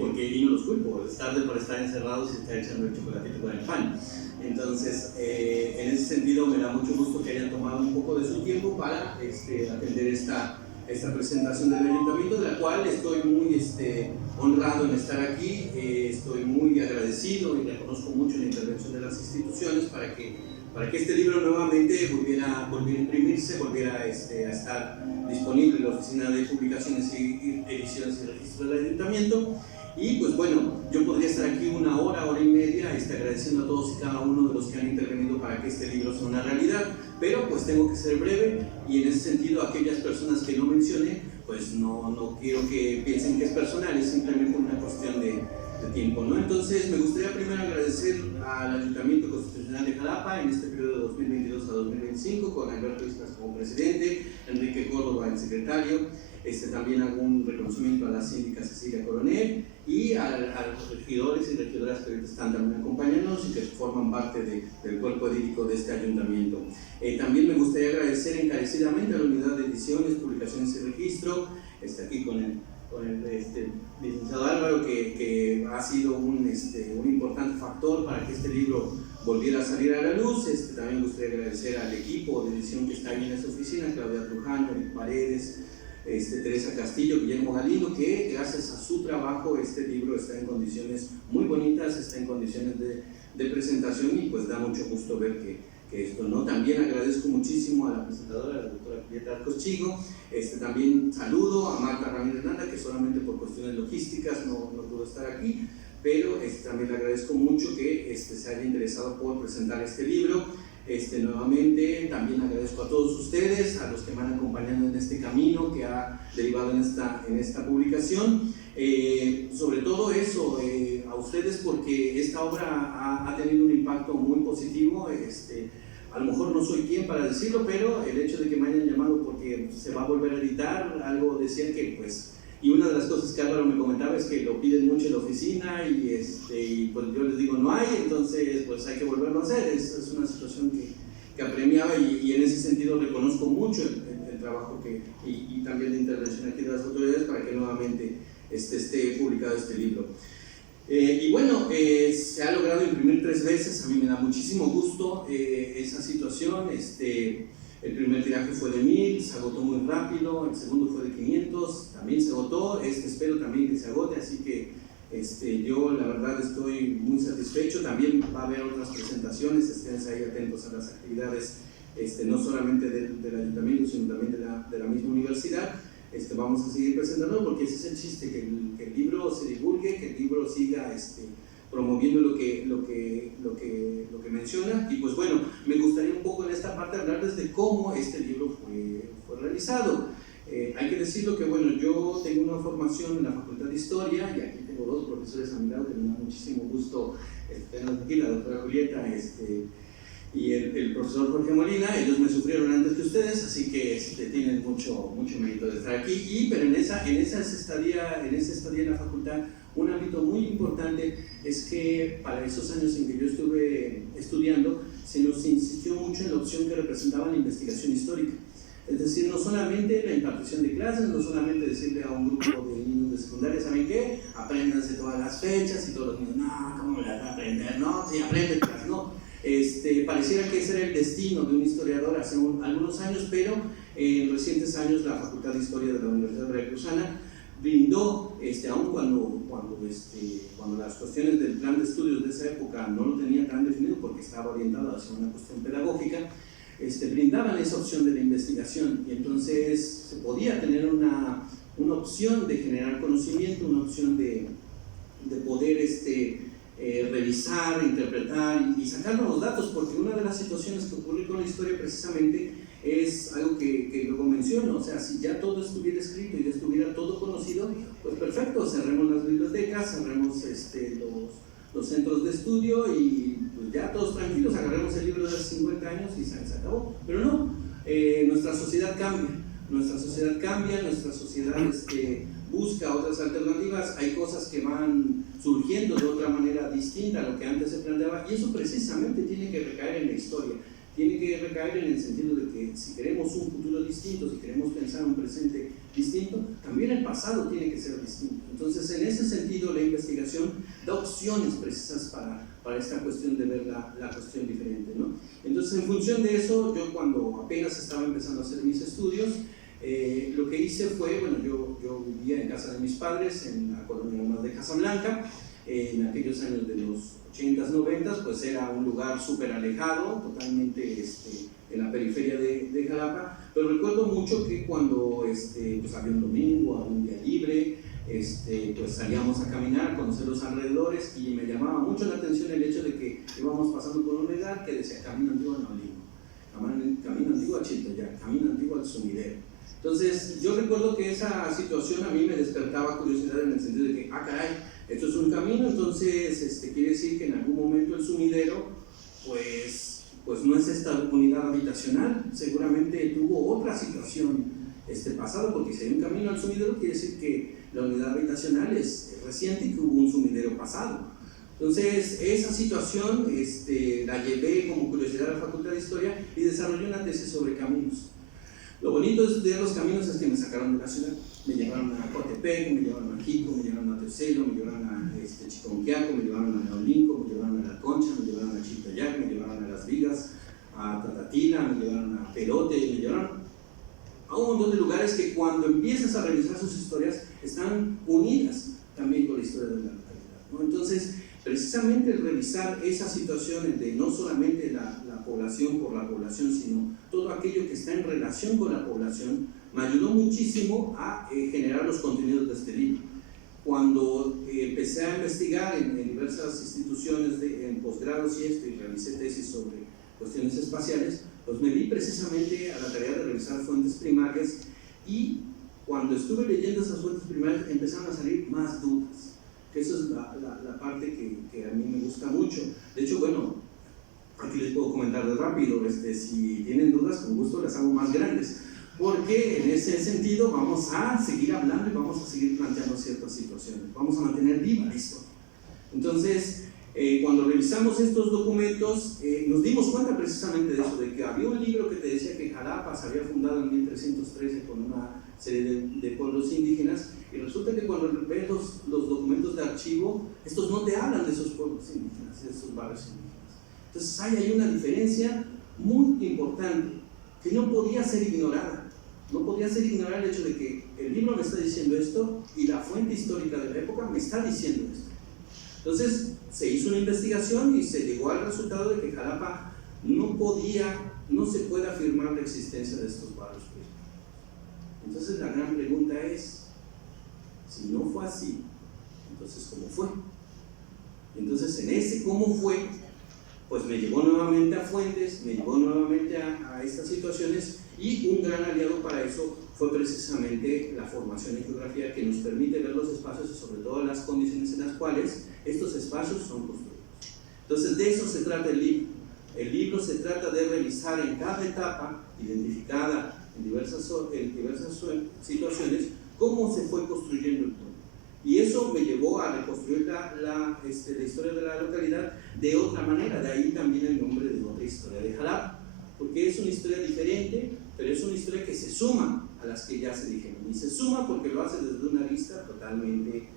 Porque, y no los culpo, es tarde para estar encerrados y estar echando el chocolatito con el pan. Entonces, en ese sentido me da mucho gusto que hayan tomado un poco de su tiempo para atender esta presentación del ayuntamiento, de la cual estoy muy honrado en estar aquí. Estoy muy agradecido y reconozco mucho la intervención de las instituciones para que este libro nuevamente volviera a imprimirse, volviera a estar disponible en la Oficina de Publicaciones y Ediciones y Registros del Ayuntamiento. Y pues bueno, yo podría estar aquí una hora y media agradeciendo a todos y cada uno de los que han intervenido para que este libro sea una realidad, pero pues tengo que ser breve, y en ese sentido aquellas personas que no mencioné, pues no quiero que piensen que es personal, es simplemente una cuestión de tiempo, ¿no? Entonces me gustaría primero agradecer al Ayuntamiento Constitucional de Jalapa en este periodo de 2022 a 2025, con Alberto Islas como presidente, Enrique Córdoba el secretario. También hago un reconocimiento a la síndica Cecilia Coronel y a los regidores y regidoras que ahorita están también acompañándonos y que forman parte del cuerpo edílico de este ayuntamiento. También me gustaría agradecer encarecidamente a la Unidad de Ediciones, Publicaciones y Registro, aquí con el licenciado Álvaro, que ha sido un importante factor para que este libro volviera a salir a la luz. También me gustaría agradecer al equipo de edición que está ahí en esta oficina, Claudia Trujano, Eric Paredes, Teresa Castillo, Guillermo Galindo, que gracias a su trabajo este libro está en condiciones muy bonitas, está en condiciones de presentación, y pues da mucho gusto ver que esto, ¿no? También agradezco muchísimo a la presentadora, la doctora Julieta Arcos Chigo. También saludo a Marta Ramírez Landa, que solamente por cuestiones logísticas no pudo estar aquí, pero también le agradezco mucho que se haya interesado por presentar este libro. Nuevamente también agradezco a todos ustedes, a los que me van acompañando en este camino que ha derivado en esta publicación. Sobre todo eso, a ustedes, porque esta obra ha tenido un impacto muy positivo. A lo mejor no soy quien para decirlo, pero el hecho de que me hayan llamado porque se va a volver a editar, algo decían que pues Y una de las cosas que Álvaro me comentaba es que lo piden mucho en la oficina y pues yo les digo no hay, entonces pues hay que volverlo a hacer. Es una situación que apremiaba y en ese sentido reconozco mucho el trabajo y también la intervención aquí de las autoridades para que nuevamente esté publicado este libro. Y bueno, se ha logrado imprimir 3 veces, a mí me da muchísimo gusto esa situación. El primer tiraje fue de 1000, se agotó muy rápido, el segundo fue de 500, también se agotó, espero también que se agote, así que yo la verdad estoy muy satisfecho. También va a haber otras presentaciones, estén ahí atentos a las actividades, no solamente del ayuntamiento, sino también de la misma universidad. Vamos a seguir presentando porque ese es el chiste, que el libro se divulgue, que el libro siga promoviendo lo que menciona. Y pues bueno, me gustaría un poco en esta parte hablarles de cómo este libro fue realizado. Hay que decirlo que bueno, yo tengo una formación en la Facultad de Historia y aquí tengo 2 profesores a mi lado que me da muchísimo gusto tenerlos aquí, la doctora Julieta y el profesor Jorge Molina. Ellos me sufrieron antes que ustedes, así que tienen mucho mérito de estar aquí. Pero en esa estadía en la facultad, un ámbito muy importante es que para esos años en que yo estuve estudiando, se nos insistió mucho en la opción que representaba la investigación histórica. Es decir, no solamente la impartición de clases, no solamente decirle a un grupo de niños de secundaria, ¿saben qué? Apréndanse todas las fechas y todos los niños, no, ¿cómo me las va a aprender? No, sí, apréndelas, no. Pareciera que ese era el destino de un historiador hace algunos años, pero en recientes años la Facultad de Historia de la Universidad Veracruzana brindó, aun cuando las cuestiones del plan de estudios de esa época no lo tenía tan definido porque estaba orientado hacia una cuestión pedagógica, brindaban esa opción de la investigación y entonces se podía tener una opción de generar conocimiento, una opción de poder revisar, interpretar y sacar nuevos datos, porque una de las situaciones que ocurre con la historia precisamente es algo que luego menciono. O sea, si ya todo estuviera escrito y ya estuviera todo conocido, pues perfecto, cerremos las bibliotecas, cerremos los centros de estudio y pues ya todos tranquilos, agarremos el libro de hace 50 años y se acabó. Pero no, nuestra sociedad cambia, nuestra sociedad busca otras alternativas, hay cosas que van surgiendo de otra manera distinta a lo que antes se planteaba, y eso precisamente tiene que recaer en la historia, tiene que recaer en el sentido de que si queremos un futuro distinto, si queremos pensar un presente distinto, también el pasado tiene que ser distinto. Entonces, en ese sentido, la investigación da opciones precisas para esta cuestión de ver la cuestión diferente, ¿no? Entonces, en función de eso, yo cuando apenas estaba empezando a hacer mis estudios, lo que hice fue, bueno, yo vivía en casa de mis padres, en la colonia Lomas de Casablanca, en aquellos años de los 80s, 90s, pues era un lugar súper alejado, totalmente en la periferia de Jalapa, pero recuerdo mucho que cuando pues había un domingo, había un día libre, pues salíamos a caminar, a conocer los alrededores, y me llamaba mucho la atención el hecho de que íbamos pasando por un lugar que decía Camino Antiguo a Naolinco, Camino Antiguo a Chiltoyac, Camino Antiguo al Sumidero. Entonces, yo recuerdo que esa situación a mí me despertaba curiosidad en el sentido de que, caray, esto es un camino, entonces quiere decir que en algún momento el sumidero, pues no es esta unidad habitacional, seguramente tuvo otra situación pasado, porque si hay un camino al sumidero, quiere decir que la unidad habitacional es reciente y que hubo un sumidero pasado. Entonces, esa situación la llevé como curiosidad a la Facultad de Historia y desarrollé una tesis sobre caminos. Lo bonito de estudiar los caminos es que me sacaron de la ciudad, me llevaron a Coatepec, me llevaron a Jico, me llevaron a Teocelo, me llevaron a Chiconquiaco, me llevaron a Naolinco, me llevaron a La Concha, me llevaron a Chiltoyac, me llevaron a Las Vigas, a Tatatila, me llevaron a Perote, me llevaron a un montón de lugares que cuando empiezas a revisar sus historias están unidas también con la historia de la localidad, ¿no? Entonces, precisamente el revisar esas situaciones de no solamente la población por la población, sino todo aquello que está en relación con la población, me ayudó muchísimo a generar los contenidos de este libro. Cuando empecé a investigar en diversas instituciones en posgrados y realicé tesis sobre cuestiones espaciales, pues me di precisamente a la tarea de revisar fuentes primarias, y cuando estuve leyendo esas fuentes primarias empezaron a salir más dudas, que eso es la parte que a mí me gusta mucho. De hecho, bueno, aquí les puedo comentar de rápido, si tienen dudas, con gusto las hago más grandes, porque en ese sentido vamos a seguir hablando y vamos a seguir planteando ciertas situaciones, vamos a mantener viva la historia. Entonces, cuando revisamos estos documentos, nos dimos cuenta precisamente de eso, de que había un libro que te decía que Jalapa se había fundado en 1313 con una serie de pueblos indígenas, y resulta que cuando ves los documentos de archivo, estos no te hablan de esos pueblos indígenas, de esos barrios indígenas. Entonces hay una diferencia muy importante que no podía ser ignorada. No podía ser ignorada el hecho de que el libro me está diciendo esto y la fuente histórica de la época me está diciendo esto. Entonces se hizo una investigación y se llegó al resultado de que Jalapa no se puede afirmar la existencia de estos barrios prehispánicos. Entonces la gran pregunta es, si no fue así, entonces ¿cómo fue? Entonces en ese cómo fue, pues me llevó nuevamente a fuentes, me llevó nuevamente a estas situaciones, y un gran aliado para eso fue precisamente la formación en geografía, que nos permite ver los espacios y sobre todo las condiciones en las cuales estos espacios son construidos. Entonces de eso se trata el libro. El libro se trata de revisar en cada etapa, identificada en diversas situaciones, cómo se fue construyendo el pueblo. Y eso me llevó a reconstruir la historia de la localidad de otra manera, de ahí también el nombre de otra historia de Jalapa, porque es una historia diferente, pero es una historia que se suma a las que ya se dijeron, y se suma porque lo hace desde una vista totalmente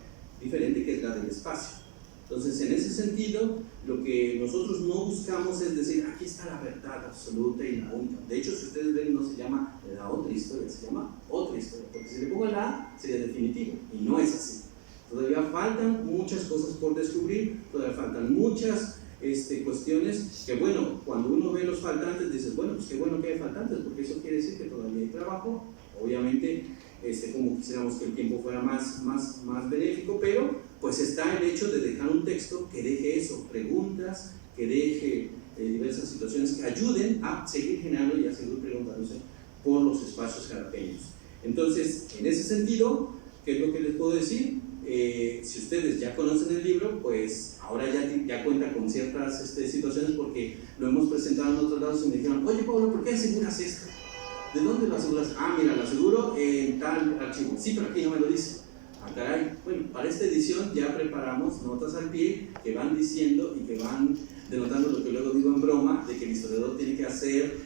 diferente, que es la del espacio. Entonces, en ese sentido, lo que nosotros no buscamos es decir, aquí está la verdad absoluta y la única. De hecho, si ustedes ven, no se llama la otra historia, se llama otra historia, porque si le pongo la A, sería definitivo, y no es así. Todavía faltan muchas cosas por descubrir, todavía faltan muchas cuestiones que, bueno, cuando uno ve los faltantes, dices, bueno, pues qué bueno que hay faltantes, porque eso quiere decir que todavía hay trabajo. Obviamente, como quisiéramos que el tiempo fuera más benéfico, pero pues está el hecho de dejar un texto que deje eso, preguntas, que deje diversas situaciones que ayuden a seguir generando y a seguir preguntándose por los espacios jalapeños. Entonces, en ese sentido, ¿qué es lo que les puedo decir? Si ustedes ya conocen el libro, pues ahora ya cuenta con ciertas situaciones, porque lo hemos presentado en otros lados y me dijeron, oye Pablo, ¿por qué aseguras esto? ¿De dónde lo aseguras? Ah, mira, lo aseguro en tal archivo. Sí, pero aquí no me lo dice. Ah, caray. Bueno, para esta edición ya preparamos notas al pie que van diciendo y que van denotando lo que luego digo en broma, de que el historiador tiene que hacer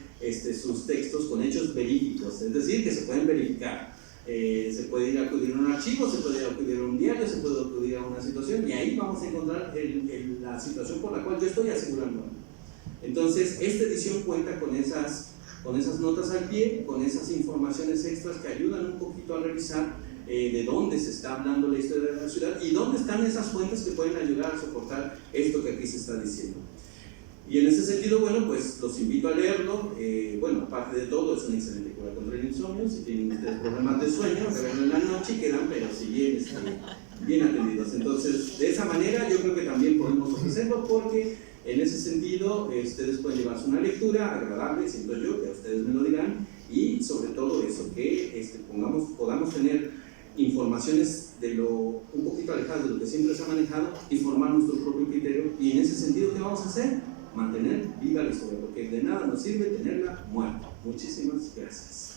sus textos con hechos verídicos, es decir, que se pueden verificar. Se puede ir a acudir a un archivo, se puede ir a acudir a un diario, se puede acudir a una situación, y ahí vamos a encontrar la situación por la cual yo estoy asegurando. Entonces, esta edición cuenta con esas notas al pie, con esas informaciones extras que ayudan un poquito a revisar de dónde se está hablando la historia de la ciudad y dónde están esas fuentes que pueden ayudar a soportar esto que aquí se está diciendo. Y en ese sentido, bueno, pues los invito a leerlo. Bueno, aparte de todo, es una excelente cura contra el insomnio. Si tienen ustedes problemas de sueño, leerlo en la noche y quedan, pero sí bien atendidos. Entonces, de esa manera, yo creo que también podemos ofrecerlo, porque en ese sentido, ustedes pueden llevarse una lectura agradable, siento yo, que ustedes me lo dirán, y sobre todo eso, que podamos tener informaciones un poquito alejadas de lo que siempre se ha manejado y formar nuestro propio criterio. Y en ese sentido, ¿qué vamos a hacer? Mantener viva la historia, porque de nada nos sirve tenerla muerta. Muchísimas gracias.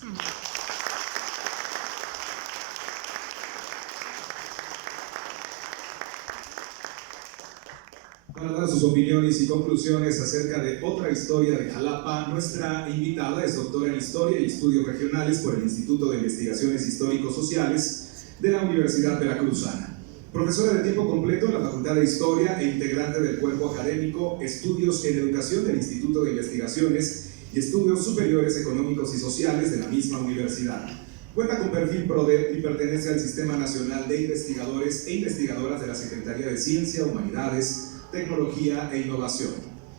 Para dar sus opiniones y conclusiones acerca de otra historia de Jalapa, nuestra invitada es doctora en Historia y Estudios Regionales por el Instituto de Investigaciones Histórico-Sociales de la Universidad Veracruzana. Profesora de tiempo completo en la Facultad de Historia e integrante del cuerpo académico Estudios en Educación del Instituto de Investigaciones y Estudios Superiores Económicos y Sociales de la misma universidad. Cuenta con perfil PRODE y pertenece al Sistema Nacional de Investigadores e Investigadoras de la Secretaría de Ciencia, Humanidades, Tecnología e Innovación.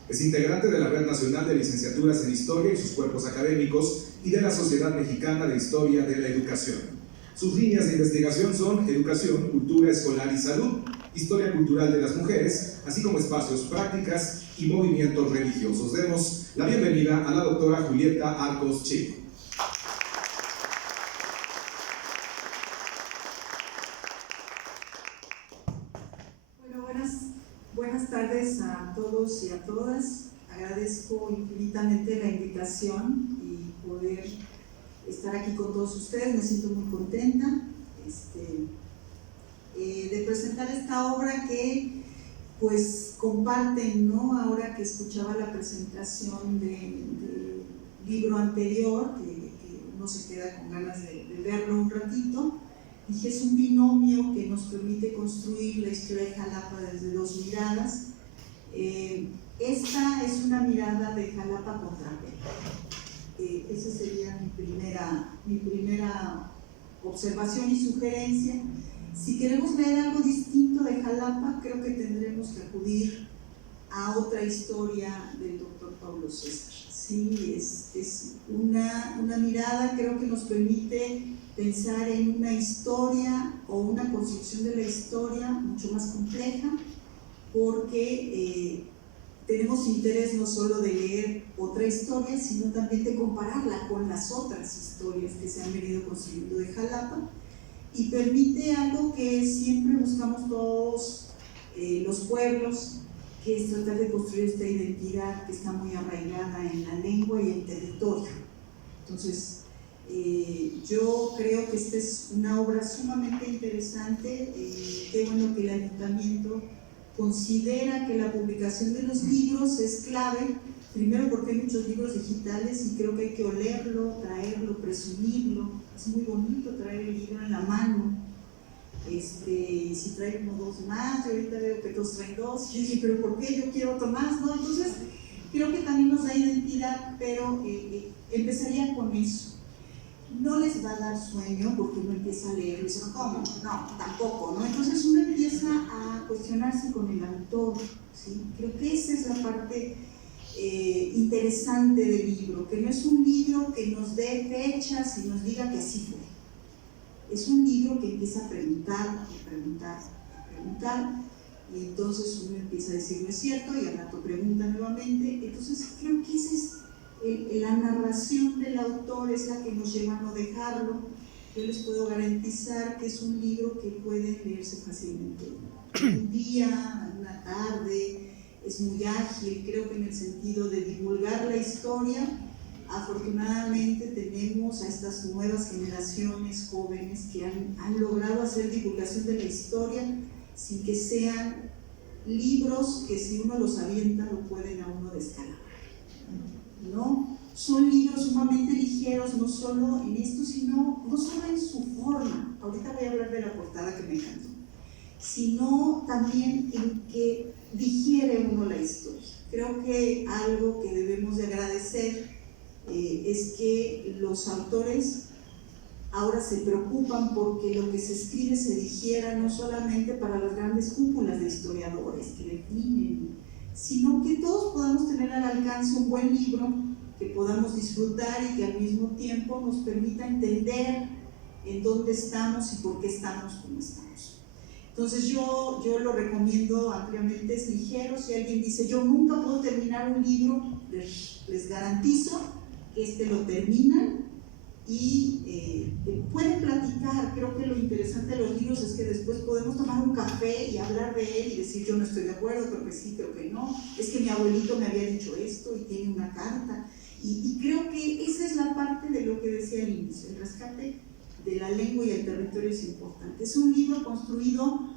Es integrante de la Red Nacional de Licenciaturas en Historia y sus cuerpos académicos y de la Sociedad Mexicana de Historia de la Educación. Sus líneas de investigación son educación, cultura escolar y salud, historia cultural de las mujeres, así como espacios, prácticas y movimientos religiosos. Demos la bienvenida a la doctora Julieta Arcos Chico. Bueno, buenas tardes a todos y a todas. Agradezco infinitamente la invitación y poder estar aquí con todos ustedes. Me siento muy contenta de presentar esta obra que pues comparten, ¿no? Ahora que escuchaba la presentación del libro anterior, que uno se queda con ganas de verlo un ratito, dije, es un binomio que nos permite construir la historia de Jalapa desde dos miradas. Esta es una mirada de Jalapa contra Perú. Esa sería mi primera observación y sugerencia. Si queremos leer algo distinto de Jalapa, creo que tendremos que acudir a otra historia del doctor Pablo César. Sí, es una mirada, creo que nos permite pensar en una historia o una construcción de la historia mucho más compleja, porque tenemos interés no solo de leer otra historia, sino también de compararla con las otras historias que se han venido construyendo de Jalapa, y permite algo que siempre buscamos todos los pueblos, que es tratar de construir esta identidad que está muy arraigada en la lengua y el territorio. Entonces, yo creo que esta es una obra sumamente interesante. Qué bueno que el ayuntamiento considera que la publicación de los libros es clave, primero porque hay muchos libros digitales y creo que hay que olerlo, traerlo, presumirlo. Es muy bonito traer el libro en la mano. Si trae uno o dos más, yo ahorita veo que todos traen dos, y yo dije, pero ¿por qué? Yo quiero otro más, ¿no? Entonces, creo que también nos da identidad, pero empezaría con eso. No les va a dar sueño porque uno empieza a leer y dice, ¿cómo? No, tampoco, ¿no? Entonces uno empieza a cuestionarse con el autor, ¿sí? Creo que esa es la parte interesante del libro, que no es un libro que nos dé fechas y nos diga que así fue. Es un libro que empieza a preguntar, y entonces uno empieza a decir no es cierto, y al rato pregunta nuevamente. Entonces creo que esa es la narración del autor, es la que nos lleva a no dejarlo. Yo les puedo garantizar que es un libro que puede leerse fácilmente un día, una tarde. Es muy ágil, creo que en el sentido de divulgar la historia. Afortunadamente tenemos a estas nuevas generaciones jóvenes que han logrado hacer divulgación de la historia sin que sean libros que si uno los avienta lo pueden a uno descalabrar, ¿no? Son libros sumamente ligeros, no solo en esto, sino no solo en su forma. Ahorita voy a hablar de la portada que me encantó, sino también en que digiere uno la historia. Creo que algo que debemos de agradecer es que los autores ahora se preocupan porque lo que se escribe se digiera no solamente para las grandes cúpulas de historiadores que definen, sino que todos podamos tener al alcance un buen libro que podamos disfrutar y que al mismo tiempo nos permita entender en dónde estamos y por qué estamos como estamos. Entonces yo lo recomiendo ampliamente, es ligero. Si alguien dice yo nunca puedo terminar un libro, les garantizo que lo terminan y pueden platicar. Creo que lo interesante de los libros es que después podemos tomar un café y hablar de él y decir yo no estoy de acuerdo, creo que sí, creo que no, es que mi abuelito me había dicho esto y tiene una carta, y creo que esa es la parte de lo que decía al inicio, el rescate de la lengua y el territorio es importante. Es un libro construido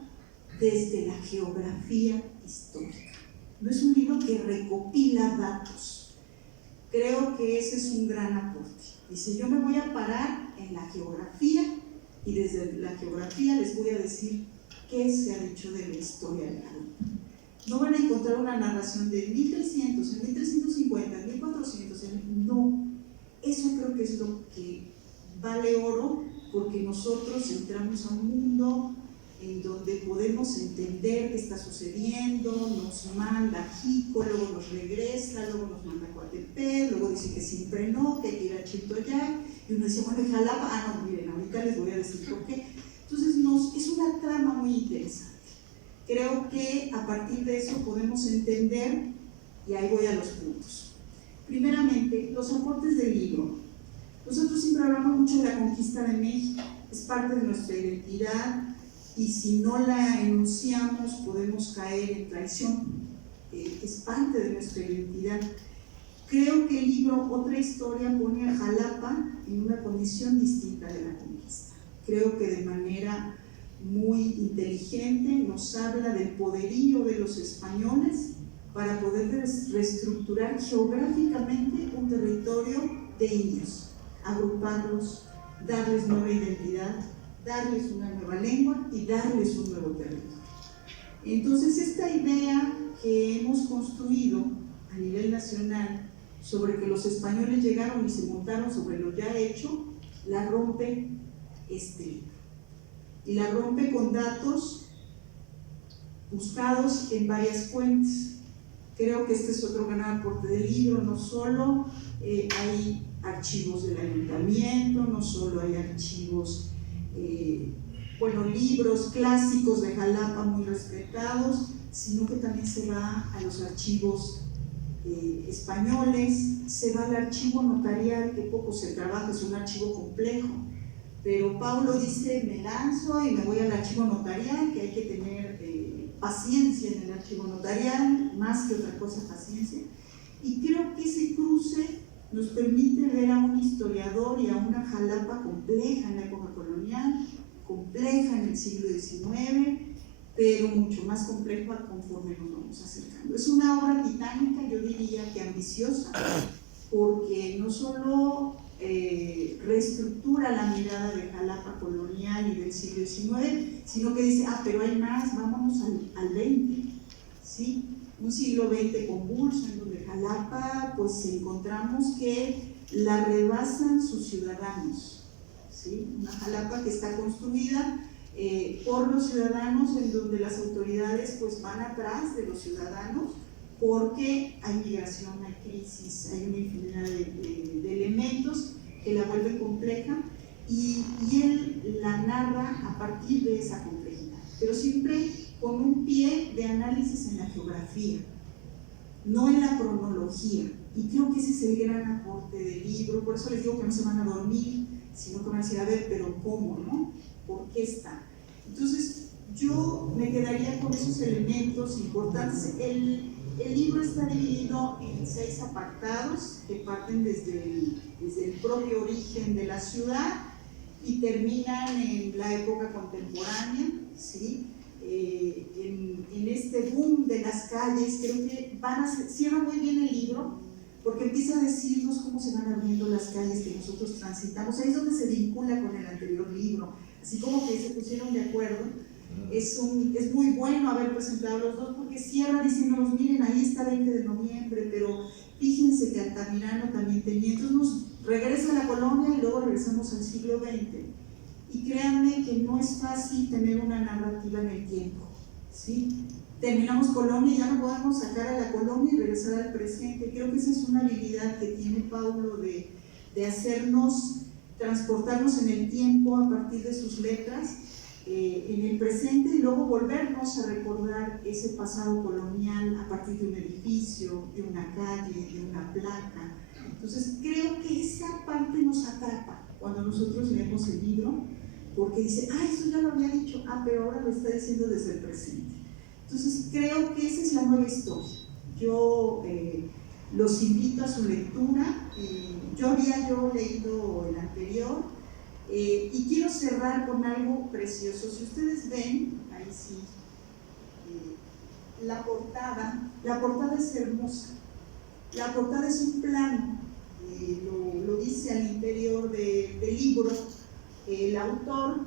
desde la geografía histórica, no es un libro que recopila datos. Creo que ese es un gran aporte. Dice, yo me voy a parar en la geografía y desde la geografía les voy a decir qué se ha dicho de la historia de Jalapa. No van a encontrar una narración de 1300, en 1350, en 1400, no. Eso creo que es lo que vale oro, porque nosotros entramos a un mundo en donde podemos entender qué está sucediendo, nos manda Jico, luego nos regresa, luego nos manda Coatepec, luego dice que siempre no, que hay que ir a Chiltoyac, y uno dice, bueno, Jalapa, no, miren, ahorita les voy a decir por qué. Entonces es una trama muy interesante. Creo que a partir de eso podemos entender, y ahí voy a los puntos. Primeramente, los aportes del libro. Nosotros siempre hablamos mucho de la conquista de México, es parte de nuestra identidad, y si no la enunciamos podemos caer en traición, es parte de nuestra identidad. Creo que el libro Otra Historia pone a Jalapa en una condición distinta de la conquista. Creo que de manera muy inteligente nos habla del poderío de los españoles para poder reestructurar geográficamente un territorio de indios, agruparlos, darles nueva identidad, darles una nueva lengua y darles un nuevo territorio. Entonces, esta idea que hemos construido a nivel nacional sobre que los españoles llegaron y se montaron sobre lo ya hecho, la rompe este libro. Y la rompe con datos buscados en varias fuentes. Creo que este es otro gran aporte del libro. No solo hay archivos del ayuntamiento, no solo hay archivos, libros clásicos de Jalapa muy respetados, sino que también se va a los archivos españoles, se va al archivo notarial, que poco se trabaja, es un archivo complejo. Pero Paulo dice, me lanzo y me voy al archivo notarial, que hay que tener paciencia en el archivo notarial, más que otra cosa paciencia. Y creo que ese cruce nos permite ver a un historiador y a una Jalapa compleja en la época colonial, compleja en el siglo XIX, pero mucho más compleja conforme nos vamos acercando. Es una obra titánica, yo diría que ambiciosa, porque no solo reestructura la mirada de Jalapa colonial y del siglo XIX, sino que dice, pero hay más, vámonos al XX, ¿sí? Un siglo XX convulso en donde Jalapa, pues encontramos que la rebasan sus ciudadanos, ¿sí? Una Jalapa que está construida por los ciudadanos, en donde las autoridades pues van atrás de los ciudadanos, porque hay migración, hay crisis, hay una infinidad de elementos que la vuelven compleja, y él la narra a partir de esa complejidad, pero siempre con un pie de análisis en la geografía, no en la cronología. Y creo que ese es el gran aporte del libro. Por eso les digo que no se van a dormir, sino que van a decir, a ver, pero ¿cómo, no? ¿Por qué está? Entonces, yo me quedaría con esos elementos importantes. El libro está dividido en 6 apartados que parten desde el propio origen de la ciudad y terminan en la época contemporánea, ¿sí? En este boom de las calles. Creo que cierra muy bien el libro, porque empieza a decirnos cómo se van abriendo las calles que nosotros transitamos. Ahí es donde se vincula con el anterior libro, así como que se pusieron de acuerdo. Es muy bueno haber presentado los dos, porque cierra diciéndonos, miren, ahí está 20 de noviembre, pero fíjense que Altamirano también tenía. Entonces nos regresa a la colonia y luego regresamos al siglo XX. Y créanme que no es fácil tener una narrativa en el tiempo, ¿sí? Terminamos colonia y ya no podemos sacar a la colonia y regresar al presente. Creo que esa es una habilidad que tiene Paulo de hacernos transportarnos en el tiempo a partir de sus letras, en el presente, y luego volvernos a recordar ese pasado colonial a partir de un edificio, de una calle, de una placa. Entonces creo que esa parte nos atrapa cuando nosotros leemos el libro, porque dice, eso ya lo había dicho, pero ahora lo está diciendo desde el presente. Entonces creo que esa es la nueva historia. Yo los invito a su lectura. Yo había leído el anterior, y quiero cerrar con algo precioso. Si ustedes ven, ahí sí, la portada es hermosa. La portada es un plano, lo dice al interior del libro el autor,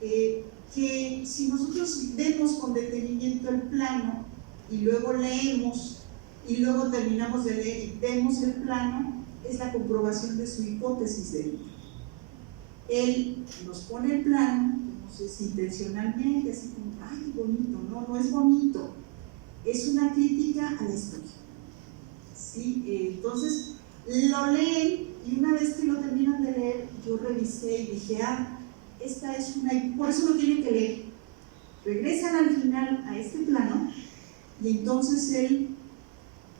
que si nosotros vemos con detenimiento el plano y luego leemos y luego terminamos de leer y vemos el plano, es la comprobación de su hipótesis del libro. Él nos pone el plano, no sé si intencionalmente, así como, qué bonito. No es bonito, es una crítica a la historia, ¿sí? Entonces lo leen, y una vez que lo terminan de leer, yo revisé y dije, esta es por eso lo tienen que leer. Regresan al final a este plano, y entonces él,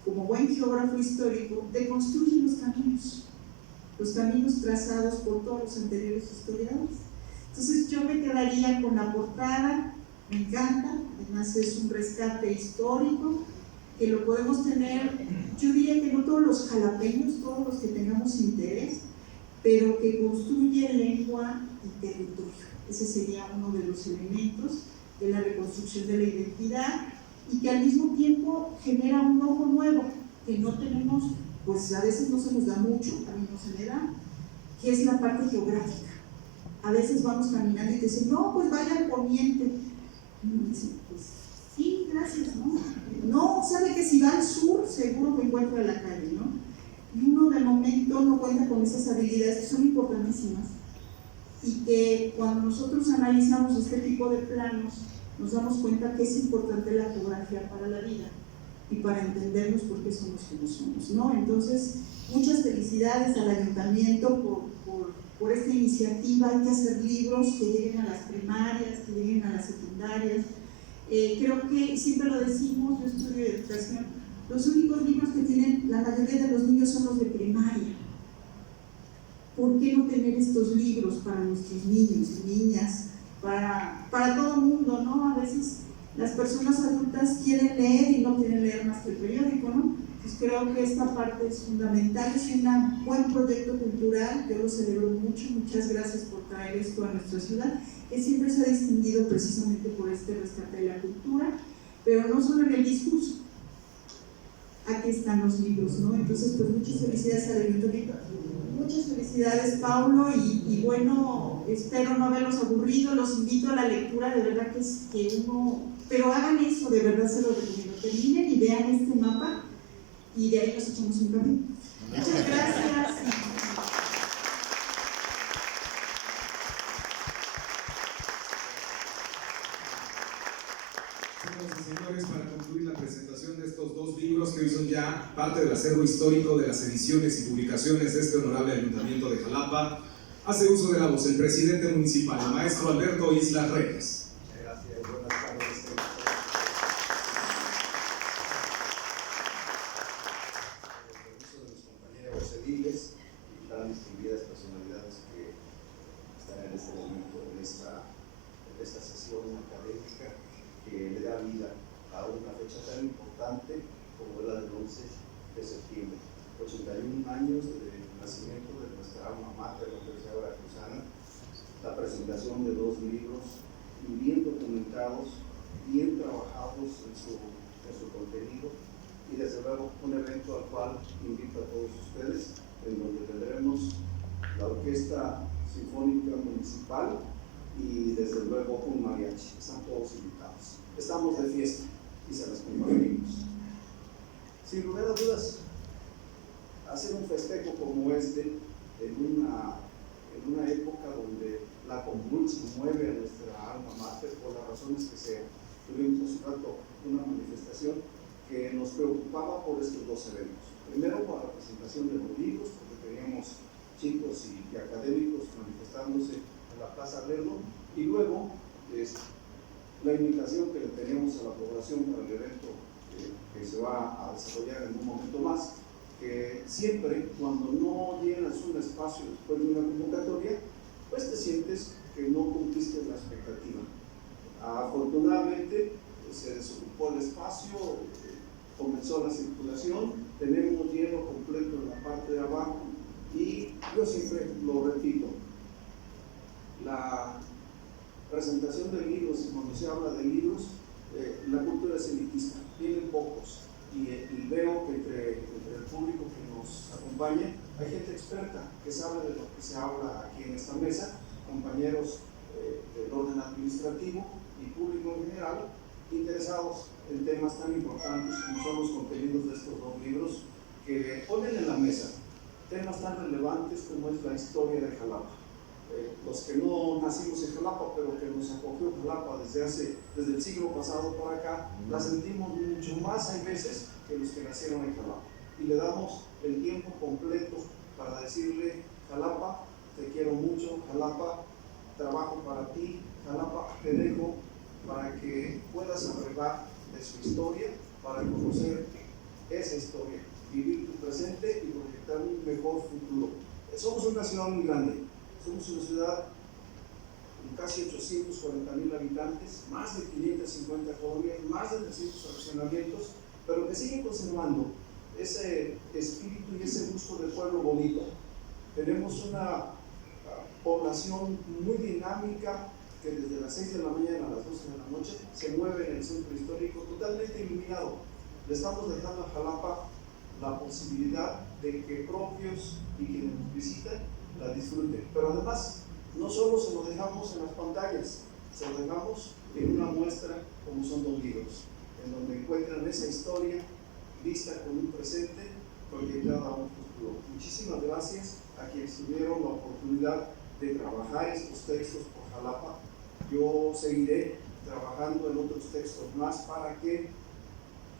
como buen geógrafo histórico, deconstruye los caminos trazados por todos los anteriores historiadores. Entonces yo me quedaría con la portada, me encanta, además es un rescate histórico, que lo podemos tener, yo diría que no todos los jalapeños, todos los que tengamos interés, pero que construye lengua y territorio. Ese sería uno de los elementos de la reconstrucción de la identidad y que al mismo tiempo genera un ojo nuevo que no tenemos, pues a veces no se nos da mucho, a mí no se me da, que es la parte geográfica. A veces vamos caminando y te dicen, no, pues vaya al poniente. Y uno dice, pues sí, gracias, ¿no? No, sabe que si va al sur, seguro que encuentra la calle, ¿no? Y uno de momento no cuenta con esas habilidades que son importantísimas y que cuando nosotros analizamos este tipo de planos nos damos cuenta que es importante la geografía para la vida y para entendernos por qué somos como somos, ¿no? Entonces, muchas felicidades al ayuntamiento por esta iniciativa. Hay que hacer libros que lleguen a las primarias, que lleguen a las secundarias. Creo que siempre lo decimos, yo estudio educación, los únicos libros que tienen la mayoría de los niños son los de primaria. ¿Por qué no tener estos libros para nuestros niños y niñas, para todo el mundo, ¿no? A veces las personas adultas quieren leer y no quieren leer más que el periódico, ¿no? Pues creo que esta parte es fundamental, es un buen proyecto cultural, yo lo celebro mucho, muchas gracias por traer esto a nuestra ciudad, que siempre se ha distinguido precisamente por este rescate de la cultura, pero no solo en el discurso, aquí están los libros, ¿no? Entonces, pues muchas felicidades al ayuntamiento, muchas felicidades, Paulo, y bueno, espero no haberlos aburrido, los invito a la lectura, de verdad que uno, pero hagan eso, de verdad se lo recomiendo, terminen y vean este mapa, y de ahí nos echamos un café. Muchas gracias. Señoras y señores, para concluir la presentación de estos dos libros que hoy son ya parte del acervo histórico de las ediciones y publicaciones de este honorable Ayuntamiento de Jalapa, hace uso de la voz el presidente municipal, el maestro Alberto Islas Reyes. Gracias, buenas tardes. De los compañeros ediles y tan distinguidas personalidades que están en este momento en esta sesión académica que le da vida a una fecha tan importante como la del 11 de septiembre. 81 años de nacimiento de nuestra alma mater, la Universidad Veracruzana, la presentación de dos libros bien documentados, bien trabajados en su contenido, y desde luego un evento al cual invito a todos ustedes, en donde tendremos la Orquesta Sinfónica Municipal y desde luego un mariachi. Están todos invitados. Estamos de fiesta y se las compartimos. Sin lugar a dudas, hacer un festejo como este en una época donde la convulsión mueve a nuestra alma mater por las razones que sean. Tuvimos hace rato una manifestación que nos preocupaba por estos dos eventos. Primero, por la presentación de los libros, porque teníamos chicos y académicos manifestándose en la Plaza Lerdo, y luego la invitación que le teníamos a la población para el evento que se va a desarrollar en un momento más, que siempre cuando no llenas un espacio después de una convocatoria, pues te sientes que no cumpliste la expectativa. Afortunadamente se desocupó el espacio, comenzó la circulación, tenemos hielo completo en la parte de abajo y yo siempre lo repito, la presentación de libros, y cuando se habla de libros, la cultura es elitista, vienen pocos y veo que entre el público que nos acompaña hay gente experta que sabe de lo que se habla aquí en esta mesa, compañeros del orden administrativo y público en general, interesados en temas tan importantes como son los contenidos de estos dos libros que ponen en la mesa temas tan relevantes como es la historia de Jalapa. Los que no nacimos en Jalapa, pero que nos acogió Jalapa desde el siglo pasado para acá, la sentimos mucho más, hay veces, que los que nacieron en Jalapa. Y le damos el tiempo completo para decirle: Jalapa, te quiero mucho, Jalapa, trabajo para ti, Jalapa, te dejo para que puedas abrevar de su historia, para conocer esa historia, vivir tu presente y proyectar un mejor futuro. Somos una ciudad muy grande, somos una ciudad con casi 840,000 habitantes, más de 550 colonias, más de 300 fraccionamientos, pero pero que sigue conservando ese espíritu y ese gusto de pueblo bonito. Tenemos una población muy dinámica que desde las 6 de la mañana a las 12 de la noche se mueve en el centro histórico totalmente iluminado. Le estamos dejando a Jalapa la posibilidad de que propios y quienes nos visitan la disfruten. Pero además, no solo se lo dejamos en las pantallas, se lo dejamos en una muestra como son 2 libros, en donde encuentran esa historia vista con un presente proyectada a un futuro. Muchísimas gracias a quienes tuvieron la oportunidad de trabajar estos textos por Jalapa. Yo seguiré trabajando en otros textos más para que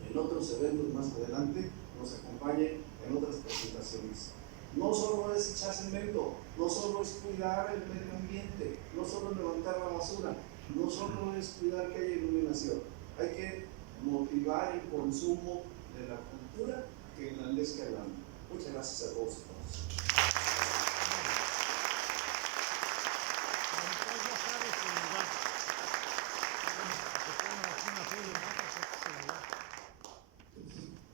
en otros eventos más adelante nos acompañen en otras presentaciones. No solo es echar cemento, no solo es cuidar el medio ambiente, no solo es levantar la basura, no solo es cuidar que haya iluminación. Hay que motivar el consumo de la cultura que engrandezca el alma. Muchas gracias a todos y todas.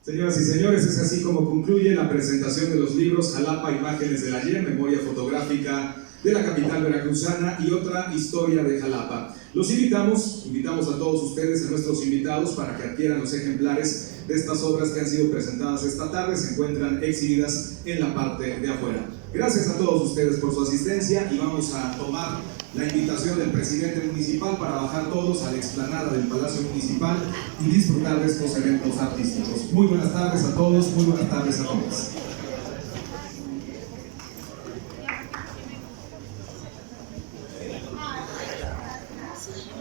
Señoras y señores, es así como concluye la presentación de los libros Jalapa, Imágenes del Ayer, Memoria Fotográfica de la capital veracruzana y otra historia de Jalapa. Los invitamos a todos ustedes, a nuestros invitados, para que adquieran los ejemplares de estas obras que han sido presentadas esta tarde. Se encuentran exhibidas en la parte de afuera. Gracias a todos ustedes por su asistencia y vamos a tomar la invitación del presidente municipal para bajar todos a la explanada del Palacio Municipal y disfrutar de estos eventos artísticos. Muy buenas tardes a todos, muy buenas tardes a todos.